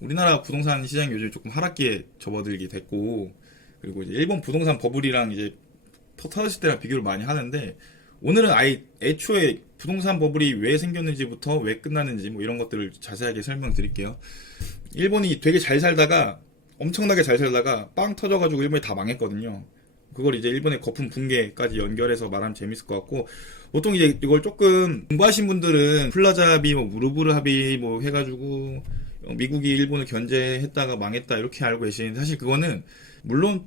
우리나라 부동산 시장이 요즘 조금 하락기에 접어들게 됐고, 그리고 이제 일본 부동산 버블이랑 이제 터졌을 때랑 비교를 많이 하는데, 오늘은 아예 애초에 부동산 버블이 왜 생겼는지부터 왜 끝나는지 뭐 이런 것들을 자세하게 설명드릴게요. 일본이 되게 잘 살다가, 엄청나게 잘 살다가 빵 터져가지고 일본이 다 망했거든요. 그걸 이제 일본의 거품 붕괴까지 연결해서 말하면 재밌을 것 같고, 보통 이제 이걸 조금 공부하신 분들은 플라자 합의, 뭐 무르브르 합의 뭐 해가지고 미국이 일본을 견제했다가 망했다 이렇게 알고 계시는데, 사실 그거는 물론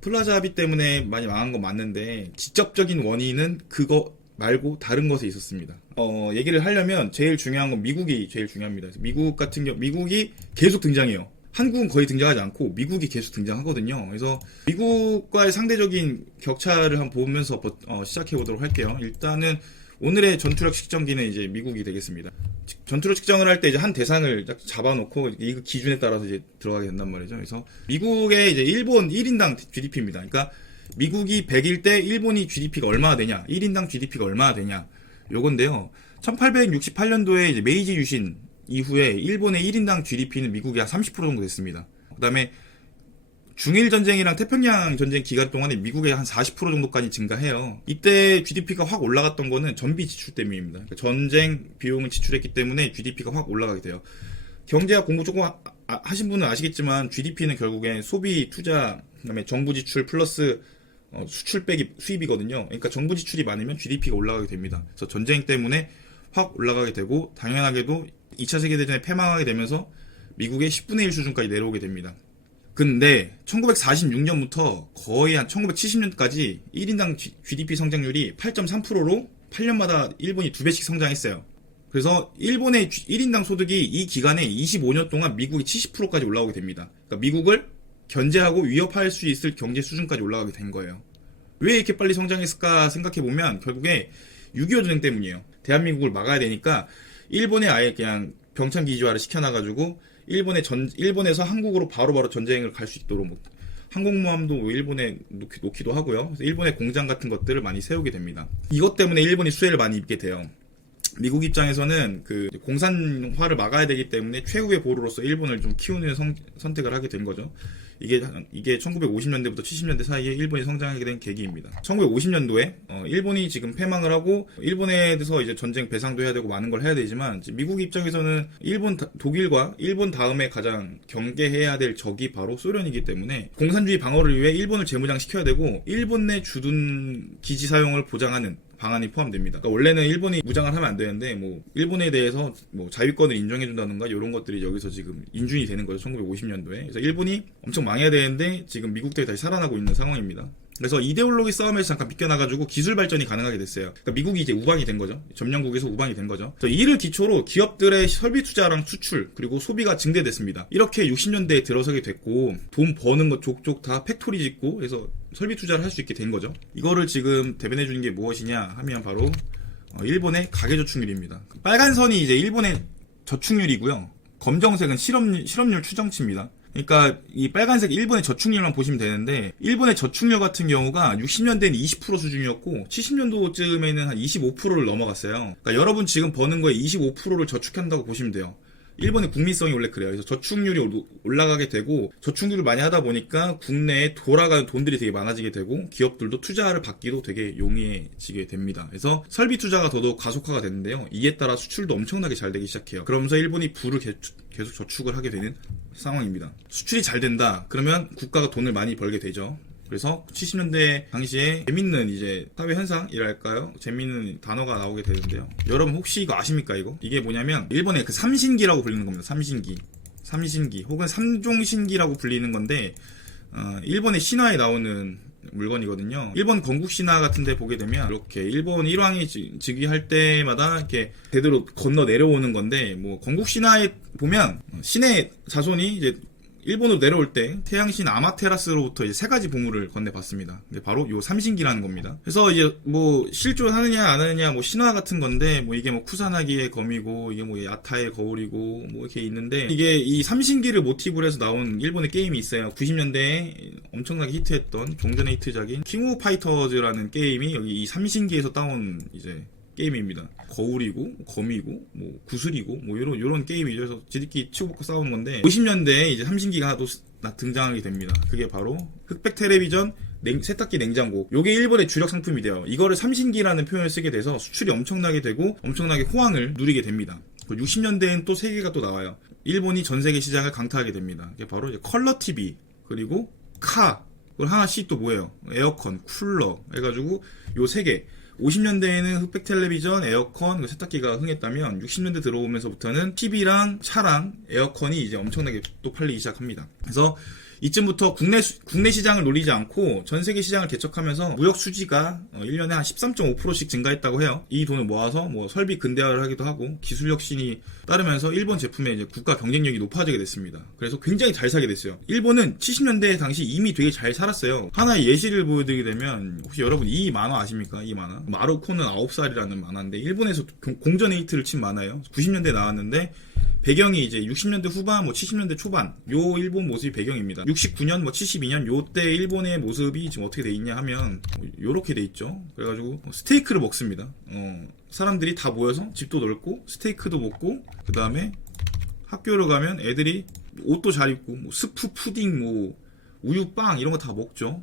플라자 합의 때문에 많이 망한 건 맞는데 직접적인 원인은 그거 말고 다른 것에 있었습니다. 얘기를 하려면 제일 중요한 건 미국이 제일 중요합니다. 미국 같은 경우 미국이 계속 등장해요. 한국은 거의 등장하지 않고 미국이 계속 등장하거든요. 그래서 미국과의 상대적인 격차를 한번 보면서 시작해 보도록 할게요. 일단은 오늘의 전투력 측정기는 이제 미국이 되겠습니다. 전투력 측정을 할 때 이제 한 대상을 딱 잡아놓고 이 기준에 따라서 이제 들어가게 된단 말이죠. 그래서 미국의 이제 일본 1인당 GDP입니다. 그러니까 미국이 100일 때 일본이 GDP가 얼마나 되냐, 1인당 GDP가 얼마나 되냐, 요건데요. 1868년도에 이제 메이지 유신 이후에 일본의 1인당 GDP는 미국이 한 30% 정도 됐습니다. 그 다음에 중일 전쟁이랑 태평양 전쟁 기간 동안에 미국의 한 40% 정도까지 증가해요. 이때 GDP가 확 올라갔던 거는 전비 지출 때문입니다. 그러니까 전쟁 비용을 지출했기 때문에 GDP가 확 올라가게 돼요. 경제학 공부 조금 하신 분은 아시겠지만 GDP는 결국엔 소비, 투자, 그다음에 정부 지출 플러스 수출 빼기 수입이거든요. 그러니까 정부 지출이 많으면 GDP가 올라가게 됩니다. 그래서 전쟁 때문에 확 올라가게 되고, 당연하게도 2차 세계대전에 패망하게 되면서 미국의 10분의 1 수준까지 내려오게 됩니다. 근데 1946년부터 거의 한 1970년까지 1인당 GDP 성장률이 8.3%로 8년마다 일본이 2배씩 성장했어요. 그래서 일본의 1인당 소득이 이 기간에 25년 동안 미국이 70%까지 올라오게 됩니다. 그러니까 미국을 견제하고 위협할 수 있을 경제 수준까지 올라가게 된 거예요. 왜 이렇게 빨리 성장했을까 생각해보면 결국에 6.25 전쟁 때문이에요. 대한민국을 막아야 되니까 일본에 아예 그냥 병참 기지화를 시켜놔가지고 일본에서 한국으로 바로바로 전쟁을 갈 수 있도록 뭐 항공모함도 일본에 놓기도 하고요. 그래서 일본의 공장 같은 것들을 많이 세우게 됩니다. 이것 때문에 일본이 수혜를 많이 입게 돼요. 미국 입장에서는 그 공산화를 막아야 되기 때문에 최후의 보루로서 일본을 좀 키우는 선택을 하게 된 거죠. 이게 1950년대부터 70년대 사이에 일본이 성장하게 된 계기입니다. 1950년도에 일본이 지금 패망을 하고 일본에 대해서 이제 전쟁 배상도 해야 되고 많은 걸 해야 되지만, 미국 입장에서는 독일과 일본 다음에 가장 경계해야 될 적이 바로 소련이기 때문에 공산주의 방어를 위해 일본을 재무장시켜야 되고, 일본 내 주둔 기지 사용을 보장하는 방안이 포함됩니다. 그러니까 원래는 일본이 무장을 하면 안 되는데, 뭐 일본에 대해서 뭐 자위권을 인정해준다든가 이런 것들이 여기서 지금 인준이 되는 거죠. 1950년도에. 그래서 일본이 엄청 망해야 되는데 지금 미국들이 다시 살아나고 있는 상황입니다. 그래서 이데올로기 싸움에서 잠깐 비껴나가지고 기술 발전이 가능하게 됐어요. 그러니까 미국이 이제 우방이 된 거죠. 점령국에서 우방이 된 거죠. 그래서 이를 기초로 기업들의 설비 투자랑 수출 그리고 소비가 증대됐습니다. 이렇게 60년대에 들어서게 됐고, 돈 버는 것 족족 다 팩토리 짓고 그래서 설비 투자를 할 수 있게 된 거죠. 이거를 지금 대변해 주는 게 무엇이냐 하면 바로 일본의 가계저축률입니다. 빨간 선이 이제 일본의 저축률이고요. 검정색은 실업률 추정치입니다. 그러니까 이 빨간색 일본의 저축률만 보시면 되는데, 일본의 저축률 같은 경우가 60년대는 20% 수준이었고 70년도쯤에는 한 25%를 넘어갔어요. 그러니까 여러분 지금 버는 거에 25%를 저축한다고 보시면 돼요. 일본의 국민성이 원래 그래요. 그래서 저축률이 올라가게 되고, 저축률을 많이 하다 보니까 국내에 돌아가는 돈들이 되게 많아지게 되고, 기업들도 투자를 받기도 되게 용이해지게 됩니다. 그래서 설비 투자가 더더욱 가속화가 되는데요. 이에 따라 수출도 엄청나게 잘 되기 시작해요. 그러면서 일본이 부를 계속 저축을 하게 되는 상황입니다. 수출이 잘 된다 그러면 국가가 돈을 많이 벌게 되죠. 그래서 70년대 당시에 재밌는 이제 사회 현상이랄까요? 재밌는 단어가 나오게 되는데요. 여러분 혹시 이거 아십니까? 이게 뭐냐면 일본의 그 삼신기라고 불리는 겁니다. 삼신기 혹은 삼종신기라고 불리는 건데, 일본의 신화에 나오는 물건이거든요. 일본 건국 신화 같은 데 보게 되면 이렇게 일본 일왕이 즉위할 때마다 이렇게 대대로 건너 내려오는 건데, 뭐 건국 신화에 보면 신의 자손이 이제 일본으로 내려올 때 태양신 아마테라스로부터 이제 3가지 보물을 건네받습니다. 바로 요 삼신기라는 겁니다. 그래서 이제 뭐 실존하느냐 안 하느냐 뭐 신화 같은 건데, 뭐 이게 뭐 쿠사나기의 검이고 이게 뭐 야타의 거울이고 뭐 이렇게 있는데, 이게 이 삼신기를 모티브로 해서 나온 일본의 게임이 있어요. 90년대에 엄청나게 히트했던 종전의 히트작인 킹 오브 파이터즈라는 게임이 여기 이 삼신기에서 따온 이제 게임입니다. 거울이고 거미고 뭐 구슬이고 뭐 요런 게임이죠. 그래서 지들끼리 치고받고 싸우는 건데 50년대에 이제 삼신기가 또 등장하게 됩니다. 그게 바로 흑백 텔레비전, 세탁기, 냉장고. 요게 일본의 주력 상품이 돼요. 이거를 삼신기라는 표현을 쓰게 돼서 수출이 엄청나게 되고 엄청나게 호황을 누리게 됩니다. 60년대엔 또 세 개가 또 나와요. 일본이 전 세계 시장을 강타하게 됩니다. 이게 바로 이제 컬러 TV, 그리고 그걸 하나씩 또 뭐예요? 에어컨, 쿨러 해가지고 요 세 개. 50년대에는 흑백 텔레비전, 에어컨, 세탁기가 흥했다면 60년대 들어오면서부터는 TV랑 차랑 에어컨이 이제 엄청나게 또 팔리기 시작합니다. 그래서 이쯤부터 국내 시장을 노리지 않고 전 세계 시장을 개척하면서 무역 수지가 1년에 한 13.5%씩 증가했다고 해요. 이 돈을 모아서 뭐 설비 근대화를 하기도 하고 기술 혁신이 따르면서 일본 제품의 이제 국가 경쟁력이 높아지게 됐습니다. 그래서 굉장히 잘 사게 됐어요. 일본은 70년대 당시 이미 되게 잘 살았어요. 하나의 예시를 보여드리게 되면 혹시 여러분 이 만화 아십니까? 이 만화 마루코는 9살이라는 만화인데 일본에서 공전 에이트를 친 만화예요. 90년대에 나왔는데 배경이 이제 60년대 후반, 뭐 70년대 초반, 요 일본 모습이 배경입니다. 69년, 뭐 72년, 요때 일본의 모습이 지금 어떻게 돼 있냐 하면, 요렇게 돼 있죠. 그래가지고, 스테이크를 먹습니다. 사람들이 다 모여서 집도 넓고, 스테이크도 먹고, 그 다음에 학교를 가면 애들이 옷도 잘 입고, 뭐 스프, 푸딩, 뭐, 우유, 빵, 이런 거 다 먹죠.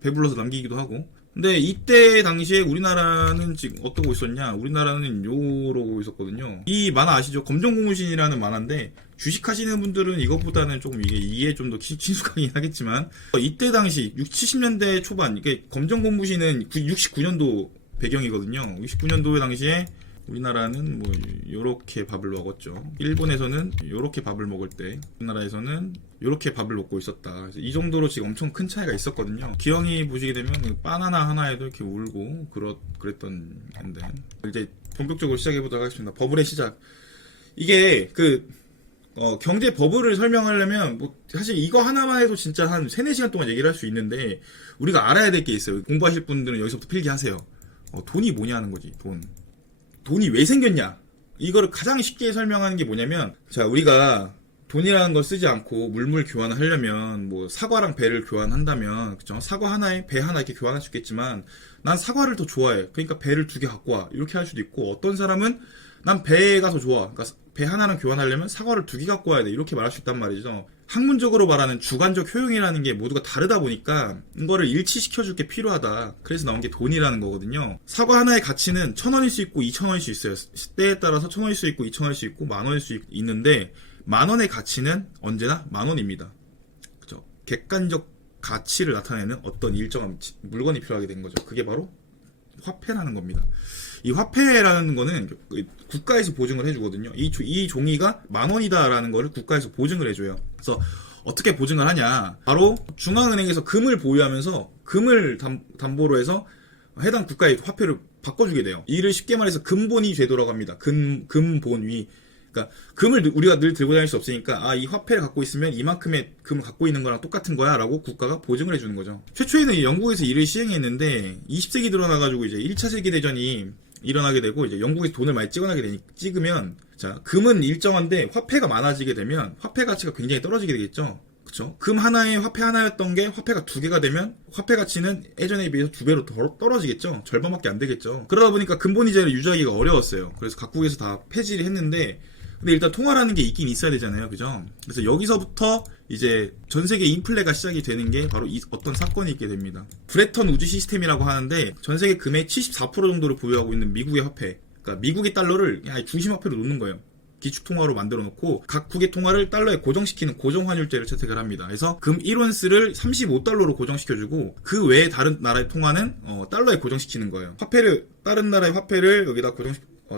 배불러서 남기기도 하고. 근데 이때 당시에 우리나라는 지금 어떠고 있었냐? 우리나라는 요러고 있었거든요. 이 만화 아시죠? 검정고무신이라는 만화인데 주식하시는 분들은 이것보다는 조금 이게 이해에 좀 더 친숙하긴 하겠지만 이때 당시 70년대 초반 이게 검정고무신은 69년도 배경이거든요. 69년도에 당시에 우리나라는 뭐 요렇게 밥을 먹었죠. 일본에서는 요렇게 밥을 먹을 때 우리나라에서는 요렇게 밥을 먹고 있었다. 그래서 이 정도로 지금 엄청 큰 차이가 있었거든요. 기영이 보시게 되면 바나나 하나에도 이렇게 울고 그랬던 건데 이제 본격적으로 시작해 보도록 하겠습니다. 버블의 시작. 이게 경제 버블을 설명하려면 뭐 사실 이거 하나만 해도 진짜 한 3-4시간 동안 얘기를 할 수 있는데 우리가 알아야 될 게 있어요. 공부하실 분들은 여기서부터 필기하세요. 돈이 뭐냐는 거지. 돈이 왜 생겼냐? 이거를 가장 쉽게 설명하는 게 뭐냐면, 자, 우리가 돈이라는 걸 쓰지 않고 물물 교환을 하려면, 뭐, 사과랑 배를 교환한다면, 그죠? 사과 하나에 배 하나 이렇게 교환할 수 있겠지만, 난 사과를 더 좋아해. 그러니까 배를 2개 갖고 와. 이렇게 할 수도 있고, 어떤 사람은 난 배가 더 좋아. 그러니까 배 하나랑 교환하려면 사과를 2개 갖고 와야 돼. 이렇게 말할 수 있단 말이죠. 학문적으로 말하는 주관적 효용이라는 게 모두가 다르다 보니까 이거를 일치시켜줄 게 필요하다. 그래서 나온 게 돈이라는 거거든요. 사과 하나의 가치는 1,000원일 수 있고 2,000원일 수 있어요. 때에 따라서 1,000원일 수 있고 2,000원일 수 있고 10,000원일 수 있는데 10,000원의 가치는 언제나 10,000원입니다. 그죠? 객관적 가치를 나타내는 어떤 일정한 물건이 필요하게 된 거죠. 그게 바로 화폐라는 겁니다. 이 화폐라는 거는 국가에서 보증을 해주거든요. 이 종이가 10,000원이다라는 거를 국가에서 보증을 해줘요. 그래서 어떻게 보증을 하냐? 바로 중앙은행에서 금을 보유하면서 금을 담보로 해서 해당 국가의 화폐를 바꿔주게 돼요. 이를 쉽게 말해서 금본위 제도라고 합니다. 금본위. 그러니까 금을 우리가 늘 들고 다닐 수 없으니까 이 화폐를 갖고 있으면 이만큼의 금을 갖고 있는 거랑 똑같은 거야 라고 국가가 보증을 해주는 거죠. 최초에는 영국에서 이를 시행했는데 20세기 들어나가지고 이제 1차 세계대전이 일어나게 되고 이제 영국에서 돈을 많이 찍으면 자, 금은 일정한데 화폐가 많아지게 되면 화폐 가치가 굉장히 떨어지게 되겠죠. 그쵸? 금 하나에 화폐 하나였던 게 화폐가 2개가 되면 화폐 가치는 예전에 비해서 2배로 더 떨어지겠죠. 절반밖에 안 되겠죠. 그러다 보니까 금본위제를 유지하기가 어려웠어요. 그래서 각국에서 다 폐지를 했는데 근데 일단 통화라는 게 있긴 있어야 되잖아요. 그죠? 그래서 여기서부터 이제 전 세계 인플레가 시작이 되는 게 바로 어떤 사건이 있게 됩니다. 브레턴 우즈 시스템이라고 하는데 전 세계 금의 74% 정도를 보유하고 있는 미국의 화폐, 그러니까 미국의 달러를 중심 화폐로 놓는 거예요. 기축 통화로 만들어 놓고 각국의 통화를 달러에 고정시키는 고정환율제를 채택을 합니다. 그래서 금 1온스를 35달러로 고정시켜주고 그 외에 다른 나라의 통화는 달러에 고정시키는 거예요. 다른 나라의 화폐를 여기다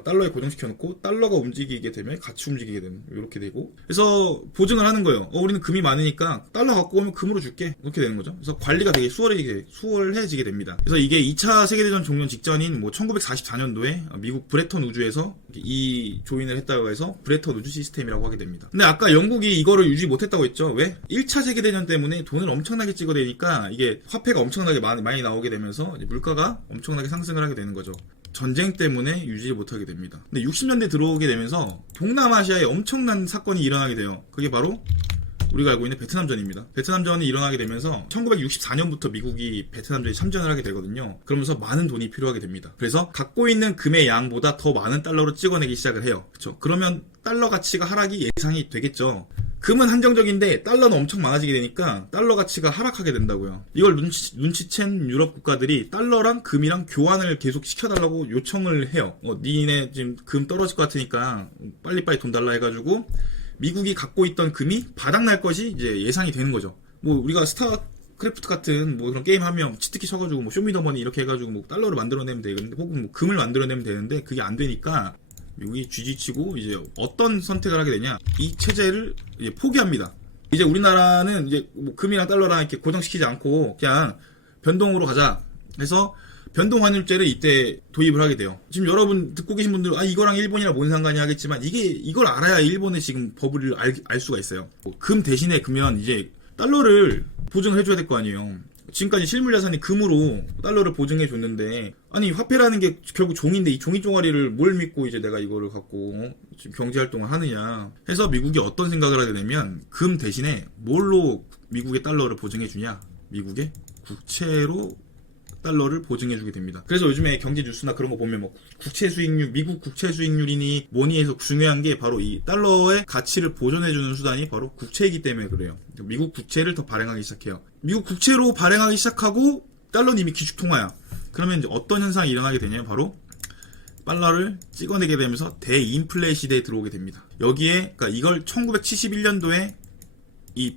달러에 고정시켜놓고 달러가 움직이게 되면 같이 움직이게 되는 이렇게 되고 그래서 보증을 하는 거예요. 우리는 금이 많으니까 달러 갖고 오면 금으로 줄게 이렇게 되는 거죠. 그래서 관리가 되게 수월해지게 됩니다. 그래서 이게 2차 세계대전 종료 직전인 1944년도에 미국 브레턴 우주에서 이 조인을 했다고 해서 브레턴 우주 시스템이라고 하게 됩니다. 근데 아까 영국이 이거를 유지 못했다고 했죠. 왜? 1차 세계대전 때문에 돈을 엄청나게 찍어대니까 이게 화폐가 엄청나게 많이 나오게 되면서 물가가 엄청나게 상승을 하게 되는 거죠. 전쟁 때문에 유지를 못하게 됩니다. 근데 60년대 들어오게 되면서 동남아시아에 엄청난 사건이 일어나게 돼요. 그게 바로 우리가 알고 있는 베트남전입니다. 베트남전이 일어나게 되면서 1964년부터 미국이 베트남전에 참전을 하게 되거든요. 그러면서 많은 돈이 필요하게 됩니다. 그래서 갖고 있는 금의 양보다 더 많은 달러로 찍어내기 시작을 해요. 그렇죠? 그러면 달러 가치가 하락이 예상이 되겠죠. 금은 한정적인데 달러는 엄청 많아지게 되니까 달러 가치가 하락하게 된다고요. 이걸 눈치챈 유럽 국가들이 달러랑 금이랑 교환을 계속 시켜달라고 요청을 해요. 니네 지금 금 떨어질 것 같으니까 빨리빨리 돈 달라 해가지고 미국이 갖고 있던 금이 바닥날 것이 이제 예상이 되는 거죠. 뭐 우리가 스타크래프트 같은 뭐 그런 게임 하면 치트키 쳐가지고 뭐 쇼미더머니 이렇게 해가지고 뭐 달러를 만들어내면 되는데 혹은 뭐 금을 만들어내면 되는데 그게 안 되니까 미국이 쥐지치고 이제 어떤 선택을 하게 되냐, 이 체제를 이제 포기합니다. 이제 우리나라는 이제 뭐 금이랑 달러랑 이렇게 고정시키지 않고 그냥 변동으로 가자 해서 변동 환율제를 이때 도입을 하게 돼요. 지금 여러분 듣고 계신 분들 이거랑 일본이랑 뭔 상관이 하겠지만 이걸 알아야 일본의 지금 버블을 알 수가 있어요. 금 대신에 그러면 이제 달러를 보증을 해줘야 될 거 아니에요. 지금까지 실물 자산이 금으로 달러를 보증해 줬는데, 아니 화폐라는 게 결국 종인데 이 종이 종아리를 뭘 믿고 이제 내가 이거를 갖고 지금 경제 활동을 하느냐 해서 미국이 어떤 생각을 하게 되면 금 대신에 뭘로 미국의 달러를 보증해 주냐, 미국의 국채로 달러를 보증해 주게 됩니다. 그래서 요즘에 경제 뉴스나 그런 거 보면 뭐 국채 수익률, 미국 국채 수익률이니 뭐니 해서 중요한 게 바로 이 달러의 가치를 보존해 주는 수단이 바로 국채이기 때문에 그래요. 미국 국채를 더 발행하기 시작해요. 미국 국채로 발행하기 시작하고 달러는 이미 기축통화야. 그러면 이제 어떤 현상이 일어나게 되냐면 바로 달러를 찍어내게 되면서 대인플레 시대에 들어오게 됩니다. 여기에 그러니까 이걸 1971년도에 이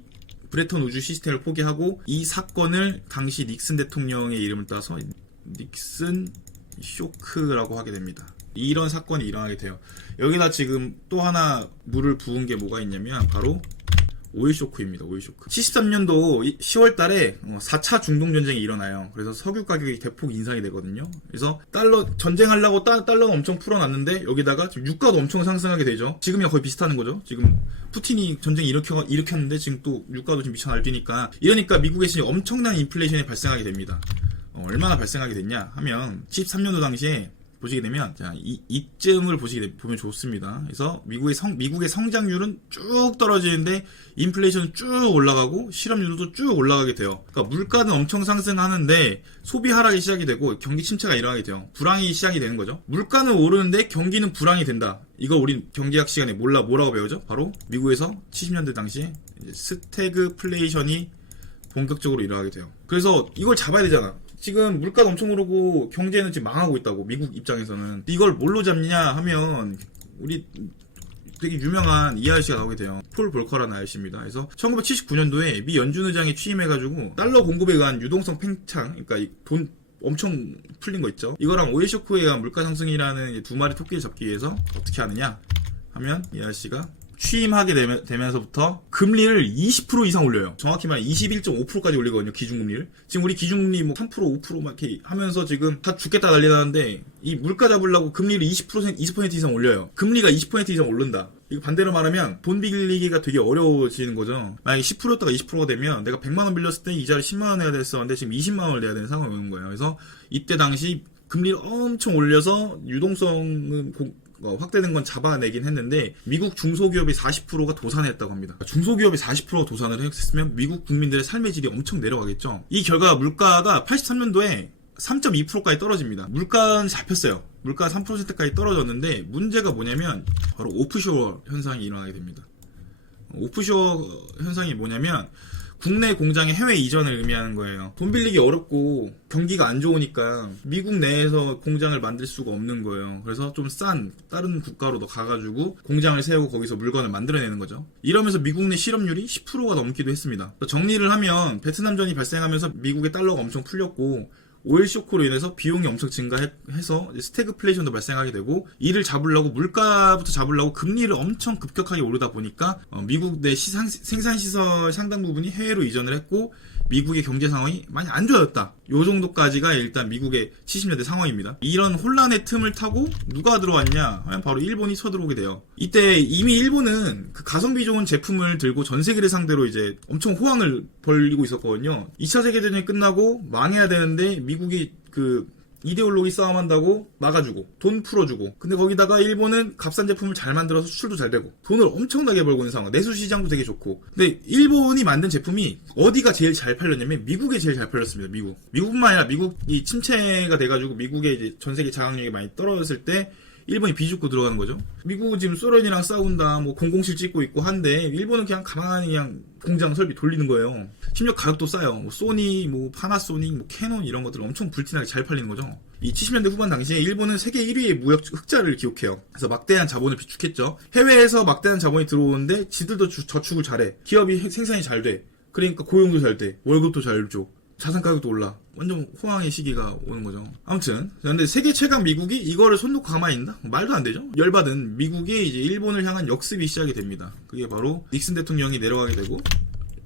브레턴 우주 시스템을 포기하고 이 사건을 당시 닉슨 대통령의 이름을 따서 닉슨 쇼크라고 하게 됩니다. 이런 사건이 일어나게 돼요. 여기다 지금 또 하나 물을 부은 게 뭐가 있냐면 바로 오일 쇼크입니다. 오일 쇼크. 73년도 10월 달에 4차 중동 전쟁이 일어나요. 그래서 석유 가격이 대폭 인상이 되거든요. 그래서 달러 전쟁하려고 달러가 엄청 풀어놨는데 여기다가 지금 유가도 엄청 상승하게 되죠. 지금이랑 거의 비슷하는 거죠. 지금 푸틴이 전쟁 일으켰는데 지금 또 유가도 지금 미쳐 날뛰니까, 이러니까 미국에 지금 엄청난 인플레이션이 발생하게 됩니다. 얼마나 발생하게 됐냐 하면 13년도 당시에 보시게 되면 자, 이쯤을 보면 좋습니다. 그래서 미국의 성장률은 쭉 떨어지는데 인플레이션은 쭉 올라가고 실업률도 쭉 올라가게 돼요. 그러니까 물가는 엄청 상승하는데 소비 하락이 시작이 되고 경기 침체가 일어나게 돼요. 불황이 시작이 되는 거죠. 물가는 오르는데 경기는 불황이 된다. 이거 우리 경제학 시간에 뭐라고 배우죠? 바로 미국에서 70년대 당시에 이제 스태그플레이션이 본격적으로 일어나게 돼요. 그래서 이걸 잡아야 되잖아. 지금 물가도 엄청 오르고 경제는 지금 망하고 있다고, 미국 입장에서는. 이걸 뭘로 잡냐 하면 우리 되게 유명한 이 아저씨가 나오게 돼요. 폴 볼커라는 아저씨입니다. 그래서 1979년도에 미 연준의장이 취임해가지고 달러 공급에 의한 유동성 팽창, 그러니까 돈 엄청 풀린 거 있죠. 이거랑 오일 쇼크에 의한 물가 상승이라는 두 마리 토끼를 잡기 위해서 어떻게 하느냐 하면 이 아저씨가 취임하게 되면서부터 금리를 20% 이상 올려요. 정확히 말하면 21.5%까지 올리거든요, 기준금리를. 지금 우리 기준금리 뭐 3%, 5% 막 이렇게 하면서 지금 다 죽겠다 난리 나는데, 이 물가 잡으려고 금리를 20% 이상 올려요. 금리가 20% 이상 오른다. 이거 반대로 말하면 돈 빌리기가 되게 어려워지는 거죠. 만약에 10%였다가 20%가 되면 내가 100만원 빌렸을 때 이자를 10만원 내야 됐었는데 지금 20만원을 내야 되는 상황이 오는 거예요. 그래서 이때 당시 금리를 엄청 올려서 유동성은 확대된 건 잡아내긴 했는데 미국 중소기업의 40%가 도산했다고 합니다. 중소기업이 40%가 도산을 했으면 미국 국민들의 삶의 질이 엄청 내려가겠죠. 이 결과 물가가 83년도에 3.2%까지 떨어집니다. 물가는 잡혔어요. 물가가 3%까지 떨어졌는데 문제가 뭐냐면 바로 오프쇼어 현상이 일어나게 됩니다. 오프쇼어 현상이 뭐냐면 국내 공장의 해외 이전을 의미하는 거예요. 돈 빌리기 어렵고 경기가 안 좋으니까 미국 내에서 공장을 만들 수가 없는 거예요. 그래서 좀 싼 다른 국가로 가가지고 공장을 세우고 거기서 물건을 만들어내는 거죠. 이러면서 미국 내 실업률이 10%가 넘기도 했습니다. 정리를 하면 베트남전이 발생하면서 미국의 달러가 엄청 풀렸고 오일 쇼크로 인해서 비용이 엄청 증가해서 스태그플레이션도 발생하게 되고, 이를 잡으려고 물가부터 잡으려고 금리를 엄청 급격하게 오르다 보니까 미국 내 생산시설 상당 부분이 해외로 이전을 했고 미국의 경제 상황이 많이 안 좋아졌다. 요 정도까지가 일단 미국의 70년대 상황입니다. 이런 혼란의 틈을 타고 누가 들어왔냐 하면 바로 일본이 쳐들어오게 돼요. 이때 이미 일본은 그 가성비 좋은 제품을 들고 전 세계를 상대로 이제 엄청 호황을 벌이고 있었거든요. 2차 세계대전이 끝나고 망해야 되는데 미국이 그 이데올로기 싸움한다고 막아주고 돈 풀어주고, 근데 거기다가 일본은 값싼 제품을 잘 만들어서 수출도 잘 되고 돈을 엄청나게 벌고 있는 상황, 내수 시장도 되게 좋고. 근데 일본이 만든 제품이 어디가 제일 잘 팔렸냐면 미국에 제일 잘 팔렸습니다. 미국뿐만 아니라 미국이 침체가 돼가지고 미국의 이제 전 세계 자각력이 많이 떨어졌을 때 일본이 비죽고 들어가는 거죠. 미국은 지금 소련이랑 싸운다, 뭐 공공실 찍고 있고 한데 일본은 그냥 가만히 그냥 공장 설비 돌리는 거예요. 심지어 가격도 싸요. 뭐 소니, 뭐 파나소닉, 뭐 캐논 이런 것들 엄청 불티나게 잘 팔리는 거죠. 이 70년대 후반 당시에 일본은 세계 1위의 무역 흑자를 기록해요. 그래서 막대한 자본을 비축했죠. 해외에서 막대한 자본이 들어오는데 지들도 저축을 잘해. 기업이 생산이 잘 돼. 그러니까 고용도 잘 돼. 월급도 잘 줘. 자산 가격도 올라. 완전 호황의 시기가 오는 거죠. 아무튼 근데 세계 최강 미국이 이거를 손 놓고 가만히 있나? 말도 안 되죠. 열받은 미국이 이제 일본을 향한 역습이 시작이 됩니다. 그게 바로 닉슨 대통령이 내려가게 되고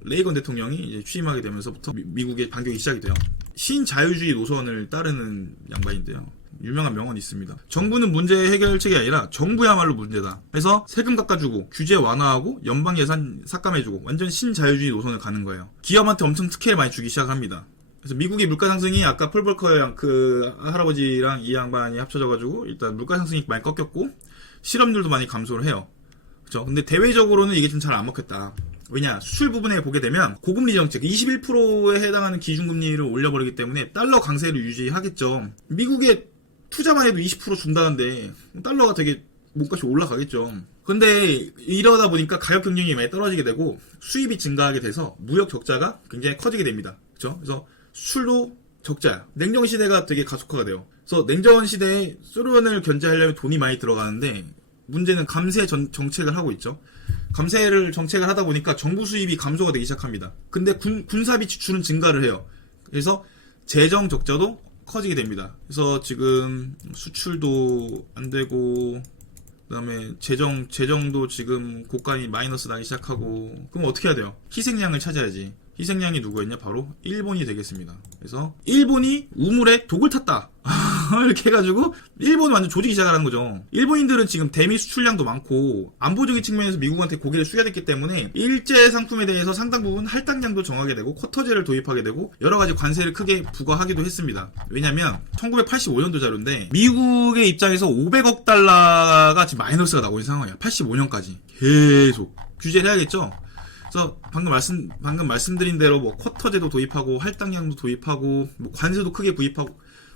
레이건 대통령이 이제 취임하게 되면서부터 미국의 반격이 시작이 돼요. 신자유주의 노선을 따르는 양반인데요. 유명한 명언이 있습니다. 정부는 문제 해결책이 아니라 정부야말로 문제다. 그래서 세금 깎아주고 규제 완화하고 연방 예산 삭감해주고 완전 신자유주의 노선을 가는 거예요. 기업한테 엄청 특혜를 많이 주기 시작합니다. 그래서 미국의 물가 상승이 아까 폴 볼커 그 할아버지랑 이 양반이 합쳐져가지고 일단 물가 상승이 많이 꺾였고 실업률도 많이 감소를 해요. 그렇죠? 근데 대외적으로는 이게 좀 잘 안 먹혔다. 왜냐, 수출 부분에 보게 되면 고금리 정책 21%에 해당하는 기준금리를 올려버리기 때문에 달러 강세를 유지하겠죠. 미국의 투자만 해도 20% 준다는데 달러가 되게 몸값이 올라가겠죠. 근데 이러다 보니까 가격 경쟁이 많이 떨어지게 되고 수입이 증가하게 돼서 무역 적자가 굉장히 커지게 됩니다. 그렇죠? 그래서 수출도 적자야. 냉전 시대가 되게 가속화가 돼요. 그래서 냉전 시대에 소련을 견제하려면 돈이 많이 들어가는데 문제는 감세 정책을 하고 있죠. 감세를 정책을 하다 보니까 정부 수입이 감소가 되기 시작합니다. 근데 군사비 지출은 증가를 해요. 그래서 재정 적자도 커지게 됩니다. 그래서 지금 수출도 안 되고 그다음에 재정도 지금 고간이 마이너스 나기 시작하고, 그럼 어떻게 해야 돼요? 희생양을 찾아야지. 희생양이 누구였냐? 바로 일본이 되겠습니다. 그래서 일본이 우물에 독을 탔다. 이렇게 해가지고 일본이 완전 조지기 시작하는 거죠. 일본인들은 지금 대미 수출량도 많고 안보적인 측면에서 미국한테 고개를 숙여야 됐기 때문에 일제 상품에 대해서 상당 부분 할당량도 정하게 되고 쿼터제를 도입하게 되고 여러 가지 관세를 크게 부과하기도 했습니다. 왜냐면 1985년도 자료인데 미국의 입장에서 500억 달러가 지금 마이너스가 나고 있는 상황이야. 85년까지 계속 규제를 해야겠죠. 그래서 방금 말씀드린 대로 뭐 쿼터제도 도입하고 할당량도 도입하고 뭐 관세도 크게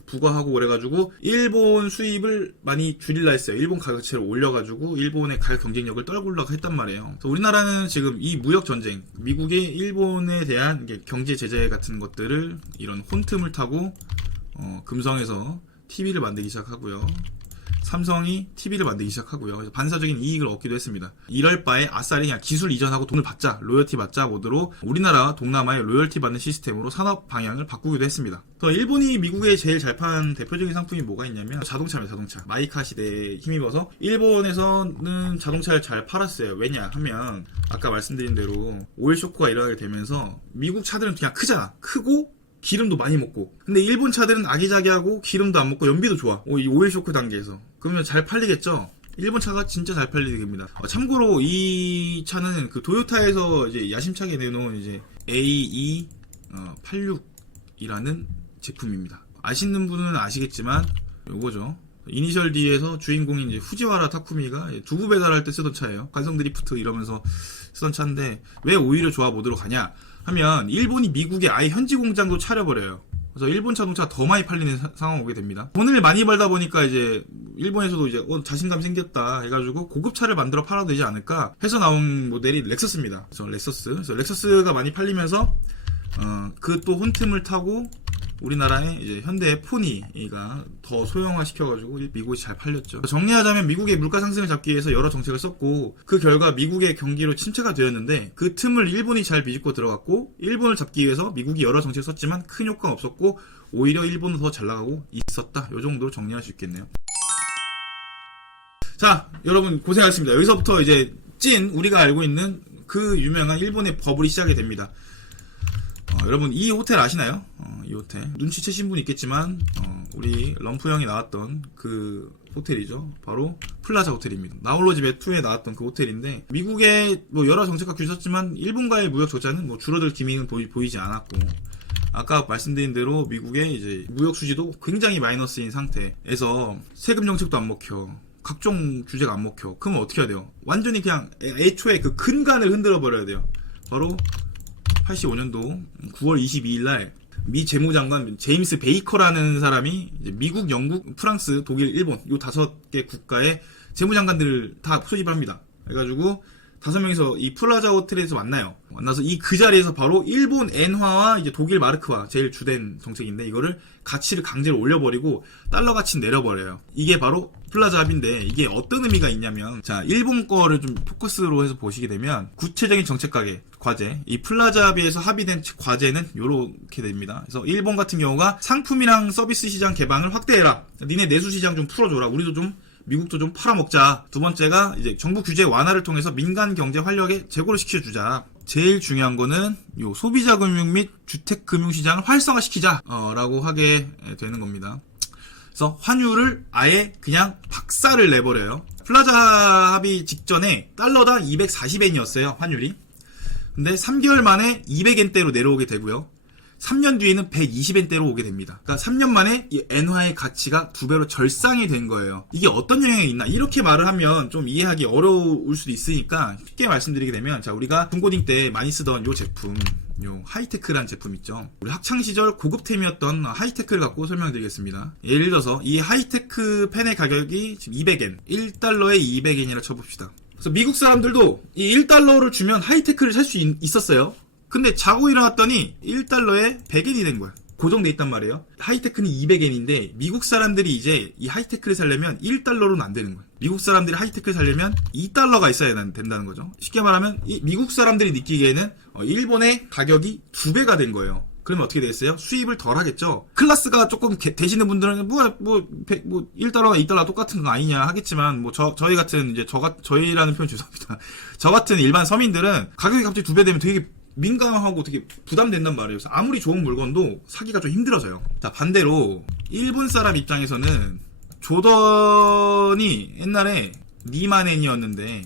부과하고 그래가지고 일본 수입을 많이 줄일라 했어요. 일본 가격체를 올려가지고 일본의 가격 경쟁력을 떨구려고 했단 말이에요. 그래서 우리나라는 지금 이 무역 전쟁, 미국의 일본에 대한 경제 제재 같은 것들을 이런 혼틈을 타고 금성에서 TV를 만들기 시작하고요. 삼성이 TV를 만들기 시작하고요. 그래서 반사적인 이익을 얻기도 했습니다. 이럴 바에 아싸리 그냥 기술 이전하고 돈을 받자, 로열티 받자 모드로 우리나라 동남아의 로열티 받는 시스템으로 산업 방향을 바꾸기도 했습니다. 그래서 일본이 미국에 제일 잘 파는 대표적인 상품이 뭐가 있냐면 자동차입니다. 자동차. 마이카 시대에 힘입어서 일본에서는 자동차를 잘 팔았어요. 왜냐하면 아까 말씀드린 대로 오일 쇼크가 일어나게 되면서 미국 차들은 그냥 크잖아. 크고 기름도 많이 먹고. 근데 일본 차들은 아기자기하고 기름도 안 먹고 연비도 좋아. 이 오일 쇼크 단계에서. 그러면 잘 팔리겠죠? 일본 차가 진짜 잘 팔리게 됩니다. 참고로 이 차는 그 도요타에서 이제 야심차게 내놓은 이제 AE86이라는 제품입니다. 아시는 분은 아시겠지만 요거죠. 이니셜 D에서 주인공인 이제 후지와라 타쿠미가 두부 배달할 때 쓰던 차예요. 관성 드리프트 이러면서 쓰던 차인데 왜 오히려 좋아 모드로 가냐 하면 일본이 미국에 아예 현지 공장도 차려버려요. 그래서 일본 자동차가 더 많이 팔리는 상황 오게 됩니다. 돈을 많이 벌다 보니까 이제 일본에서도 이제 자신감 생겼다 해가지고 고급차를 만들어 팔아도 되지 않을까 해서 나온 모델이 렉서스입니다. 그래서 렉서스가 많이 팔리면서 그 또 혼틈을 타고 우리나라의 이제 현대 포니가 더 소형화 시켜가지고 미국이 잘 팔렸죠. 정리하자면 미국의 물가 상승을 잡기 위해서 여러 정책을 썼고 그 결과 미국의 경기로 침체가 되었는데 그 틈을 일본이 잘 비집고 들어갔고 일본을 잡기 위해서 미국이 여러 정책을 썼지만 큰 효과가 없었고 오히려 일본은 더 잘 나가고 있었다. 이 정도로 정리할 수 있겠네요. 자, 여러분 고생하셨습니다. 여기서부터 이제 우리가 알고 있는 그 유명한 일본의 버블이 시작이 됩니다. 여러분 이 호텔 아시나요? 이 호텔 눈치채신 분 있겠지만 우리 럼프 형이 나왔던 그 호텔이죠. 바로 플라자 호텔입니다. 나홀로 집에 2에 나왔던 그 호텔인데 미국의 뭐 여러 정책과 규셨지만 일본과의 무역 적자는 뭐 줄어들 기미는 보이지 않았고 아까 말씀드린 대로 미국의 이제 무역 수지도 굉장히 마이너스인 상태에서 세금 정책도 안 먹혀. 각종 규제가 안 먹혀. 그러면 어떻게 해야 돼요? 완전히 그냥 애초에 그 근간을 흔들어 버려야 돼요. 바로 85년도 9월 22일 날 미 재무장관 제임스 베이커라는 사람이 이제 미국, 영국, 프랑스, 독일, 일본 요 5개 국가의 재무장관들을 다 소집을 합니다. 그래가지고 5명이서 이 플라자 호텔에서 만나요. 만나서 그 자리에서 바로 일본 엔화와 이제 독일 마르크화 제일 주된 정책인데 이거를 가치를 강제로 올려버리고 달러 가치는 내려버려요. 이게 바로 플라자 합의인데 이게 어떤 의미가 있냐면 자 일본 거를 좀 포커스로 해서 보시게 되면 구체적인 정책 과제 이 플라자 합의에서 합의된 과제는 요렇게 됩니다. 그래서 일본 같은 경우가 상품이랑 서비스 시장 개방을 확대해라. 니네 내수 시장 좀 풀어줘라. 우리도 좀 미국도 좀 팔아먹자. 두 번째가 이제 정부 규제 완화를 통해서 민간 경제 활력에 제고를 시켜주자. 제일 중요한 거는 요 소비자 금융 및 주택 금융 시장을 활성화시키자 라고 하게 되는 겁니다. 그래서 환율을 아예 그냥 박살을 내버려요. 플라자 합의 직전에 달러당 240엔이었어요 환율이. 근데 3개월 만에 200엔대로 내려오게 되고요. 3년 뒤에는 120엔대로 오게 됩니다. 그러니까 3년 만에 이 엔화의 가치가 2배로 절상이 된 거예요. 이게 어떤 영향이 있나? 이렇게 말을 하면 좀 이해하기 어려울 수도 있으니까 쉽게 말씀드리게 되면 자 우리가 중고딩 때 많이 쓰던 요 제품 요 하이테크라는 제품 있죠. 우리 학창시절 고급템이었던 하이테크를 갖고 설명드리겠습니다. 예를 들어서 이 하이테크 펜의 가격이 지금 200엔 1달러에 200엔이라 쳐봅시다. 그래서 미국 사람들도 이 1달러를 주면 하이테크를 살 수 있었어요. 근데 자고 일어났더니 1달러에 100엔이 된 거야. 고정돼 있단 말이에요. 하이테크는 200엔인데 미국 사람들이 이제 이 하이테크를 사려면 1달러로는 안 되는 거야. 미국 사람들이 하이테크를 사려면 2달러가 있어야 된다는 거죠. 쉽게 말하면 이 미국 사람들이 느끼기에는 일본의 가격이 2배가 된 거예요. 그러면 어떻게 되겠어요? 수입을 덜 하겠죠. 클래스가 조금 되시는 분들은 1달러가 2달러 똑같은 거 아니냐 하겠지만 저희 같은 이제 저희라는 표현 죄송합니다. 저 같은 일반 서민들은 가격이 갑자기 2배 되면 되게 민감하고 되게 부담된단 말이에요. 그래서 아무리 좋은 물건도 사기가 좀 힘들어져요. 자, 반대로 일본 사람 입장에서는 조던이 옛날에 2만엔이었는데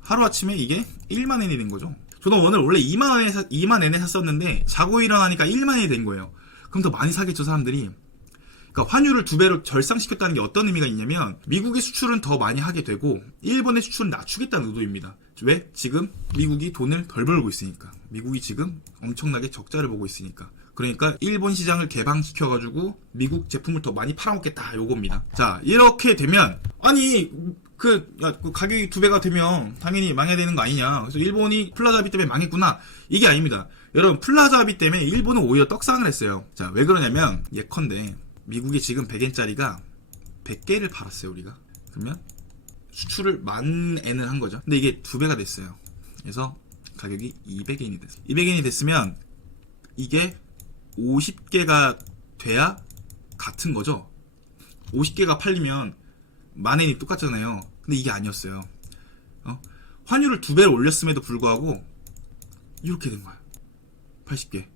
하루아침에 이게 1만엔이 된 거죠. 조던 1을 원래 2만엔에 샀었는데 자고 일어나니까 1만엔이 된 거예요. 그럼 더 많이 사겠죠, 사람들이. 그러니까 환율을 2배로 절상시켰다는 게 어떤 의미가 있냐면 미국의 수출은 더 많이 하게 되고 일본의 수출은 낮추겠다는 의도입니다. 왜? 지금 미국이 돈을 덜 벌고 있으니까. 미국이 지금 엄청나게 적자를 보고 있으니까. 그러니까 일본 시장을 개방시켜가지고 미국 제품을 더 많이 팔아먹겠다 요겁니다. 자 이렇게 되면 아니 그 가격이 2배가 되면 당연히 망해야 되는 거 아니냐. 그래서 일본이 플라자 합의 때문에 망했구나. 이게 아닙니다. 여러분 플라자 합의 때문에 일본은 오히려 떡상을 했어요. 자 왜 그러냐면 예컨대 미국이 지금 100엔짜리가 100개를 팔았어요 우리가. 그러면 수출을 10,000엔을 한 거죠. 근데 이게 2배가 됐어요. 그래서 가격이 200엔이 됐어요. 200엔이 됐으면 이게 50개가 돼야 같은 거죠. 50개가 팔리면 10,000엔이 똑같잖아요. 근데 이게 아니었어요. 환율을 2배로 올렸음에도 불구하고 이렇게 된 거야. 80개.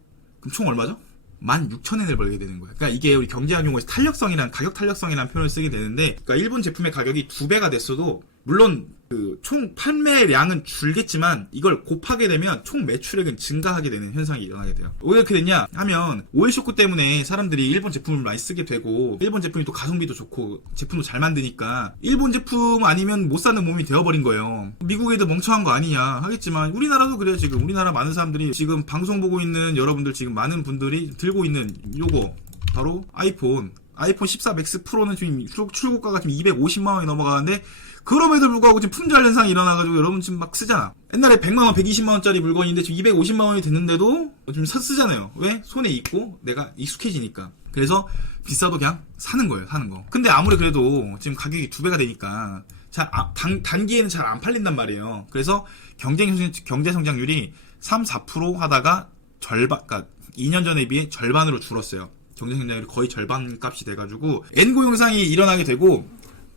그럼 총 얼마죠? 16,000엔을 벌게 되는 거야. 그러니까 이게 우리 경제학 용어에서 가격 탄력성이라는 표현을 쓰게 되는데, 그러니까 일본 제품의 가격이 2배가 됐어도, 물론, 총 판매량은 줄겠지만, 이걸 곱하게 되면 총 매출액은 증가하게 되는 현상이 일어나게 돼요. 왜 이렇게 됐냐 하면, 오일 쇼크 때문에 사람들이 일본 제품을 많이 쓰게 되고, 일본 제품이 또 가성비도 좋고, 제품도 잘 만드니까, 일본 제품 아니면 못 사는 몸이 되어버린 거예요. 미국 애들 멍청한 거 아니냐 하겠지만, 우리나라도 그래요, 지금. 우리나라 많은 사람들이, 지금 방송 보고 있는 여러분들 지금 많은 분들이 들고 있는 요거, 바로 아이폰 14 맥스 프로는 지금 출고가가 지금 250만원이 넘어가는데, 그럼에도 불구하고 지금 품절 현상이 일어나가지고 여러분 지금 막 쓰잖아. 옛날에 100만원, 120만원짜리 물건인데 지금 250만원이 됐는데도 지금 쓰잖아요. 왜? 손에 있고 내가 익숙해지니까. 그래서 비싸도 그냥 사는 거예요, 사는 거. 근데 아무리 그래도 지금 가격이 2배가 되니까 단기에는 잘 안 팔린단 말이에요. 그래서 경제 성장률이 3, 4% 하다가 그러니까 2년 전에 비해 절반으로 줄었어요. 경제 성장률이 거의 절반 값이 돼가지고 N고 현상이 일어나게 되고,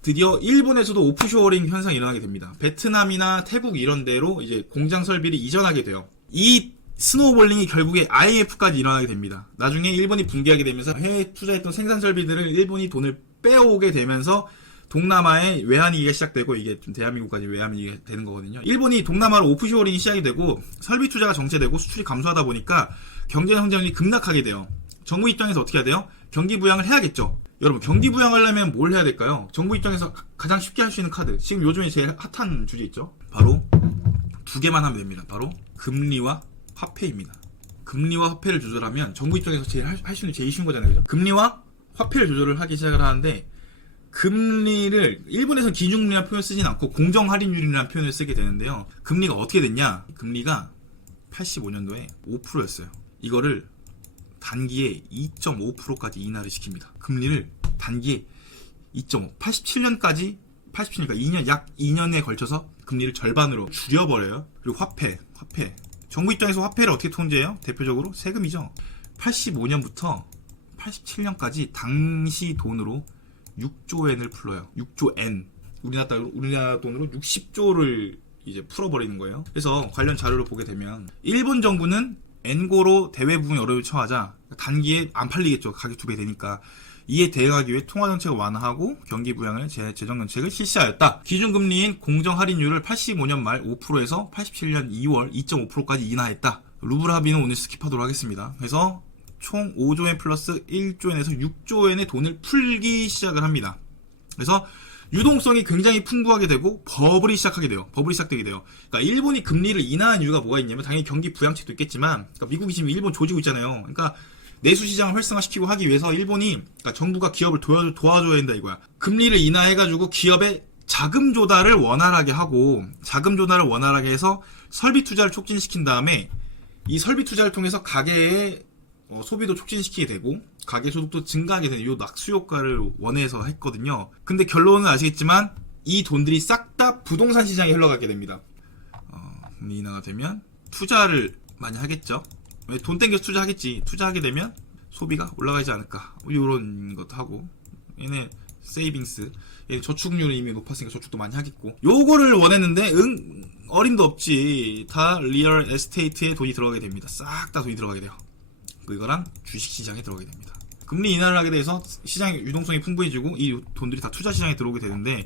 드디어 일본에서도 오프쇼어링 현상이 일어나게 됩니다. 베트남이나 태국 이런 데로 이제 공장 설비를 이전하게 돼요. 이 스노우볼링이 결국에 IMF까지 일어나게 됩니다. 나중에 일본이 붕괴하게 되면서 해외에 투자했던 생산 설비들을 일본이 돈을 빼오게 되면서 동남아에 외환위기가 시작되고 이게 좀 대한민국까지 외환위기가 되는 거거든요. 일본이 동남아로 오프쇼어링이 시작이 되고 설비 투자가 정체되고 수출이 감소하다 보니까 경제 성장률이 급락하게 돼요. 정부 입장에서 어떻게 해야 돼요? 경기 부양을 해야겠죠. 여러분 경기 부양하려면 뭘 해야 될까요? 정부 입장에서 가장 쉽게 할 수 있는 카드, 지금 요즘에 제일 핫한 주제 있죠. 바로 두 개만 하면 됩니다. 바로 금리와 화폐입니다. 금리와 화폐를 조절하면 정부 입장에서 제일 할 수 있는 제일 쉬운 거잖아요. 그죠? 금리와 화폐를 조절을 하기 시작을 하는데, 금리를 일본에서는 기준금리라는 표현을 쓰진 않고 공정할인율이라는 표현을 쓰게 되는데요. 금리가 어떻게 됐냐? 금리가 85년도에 5%였어요. 이거를 단기에 2.5%까지 인하를 시킵니다. 금리를 단기에 2.5, 87년까지 87년이니까 2년, 약 2년에 걸쳐서 금리를 절반으로 줄여버려요. 그리고 화폐. 정부 입장에서 화폐를 어떻게 통제해요? 대표적으로 세금이죠. 85년부터 87년까지 당시 돈으로 6조 엔을 풀어요. 6조 엔. 우리나라 돈으로 60조를 이제 풀어버리는 거예요. 그래서 관련 자료를 보게 되면 일본 정부는 엔고로 대외 부분이 어려움을 처하자 단기에 안 팔리겠죠. 가격 2배 되니까. 이에 대응하기 위해 통화정책을 완화하고 경기 부양을 재정정책을 실시하였다. 기준금리인 공정할인율을 85년 말 5%에서 87년 2월 2.5%까지 인하했다. 루블 합의는 오늘 스킵하도록 하겠습니다. 그래서 총 5조엔 플러스 1조엔에서 6조엔의 돈을 풀기 시작을 합니다. 그래서 유동성이 굉장히 풍부하게 되고 버블이 시작되게 돼요. 그러니까 일본이 금리를 인하한 이유가 뭐가 있냐면 당연히 경기 부양책도 있겠지만, 그러니까 미국이 지금 일본 조지고 있잖아요. 그러니까 내수 시장을 활성화시키고 하기 위해서 일본이, 그러니까 정부가 기업을 도와줘야 된다 이거야. 금리를 인하해가지고 기업의 자금 조달을 원활하게 하고, 자금 조달을 원활하게 해서 설비 투자를 촉진시킨 다음에 이 설비 투자를 통해서 가계의 소비도 촉진시키게 되고 가계 소득도 증가하게 되는 이 낙수 효과를 원해서 했거든요. 근데 결론은 아시겠지만 이 돈들이 싹 다 부동산 시장에 흘러가게 됩니다. 금리 인하가 되면 투자를 많이 하겠죠. 돈 땡겨서 투자하겠지. 투자하게 되면 소비가 올라가지 않을까, 이런 것도 하고, 얘네 세이빙스, 얘네 저축률이 이미 높았으니까 저축도 많이 하겠고, 요거를 원했는데 어림도 없지. 다 리얼 에스테이트에 돈이 들어가게 됩니다. 싹 다 돈이 들어가게 돼요. 이거랑 주식시장에 들어가게 됩니다. 금리 인하를 하게 돼서 시장의 유동성이 풍부해지고 이 돈들이 다 투자 시장에 들어오게 되는데,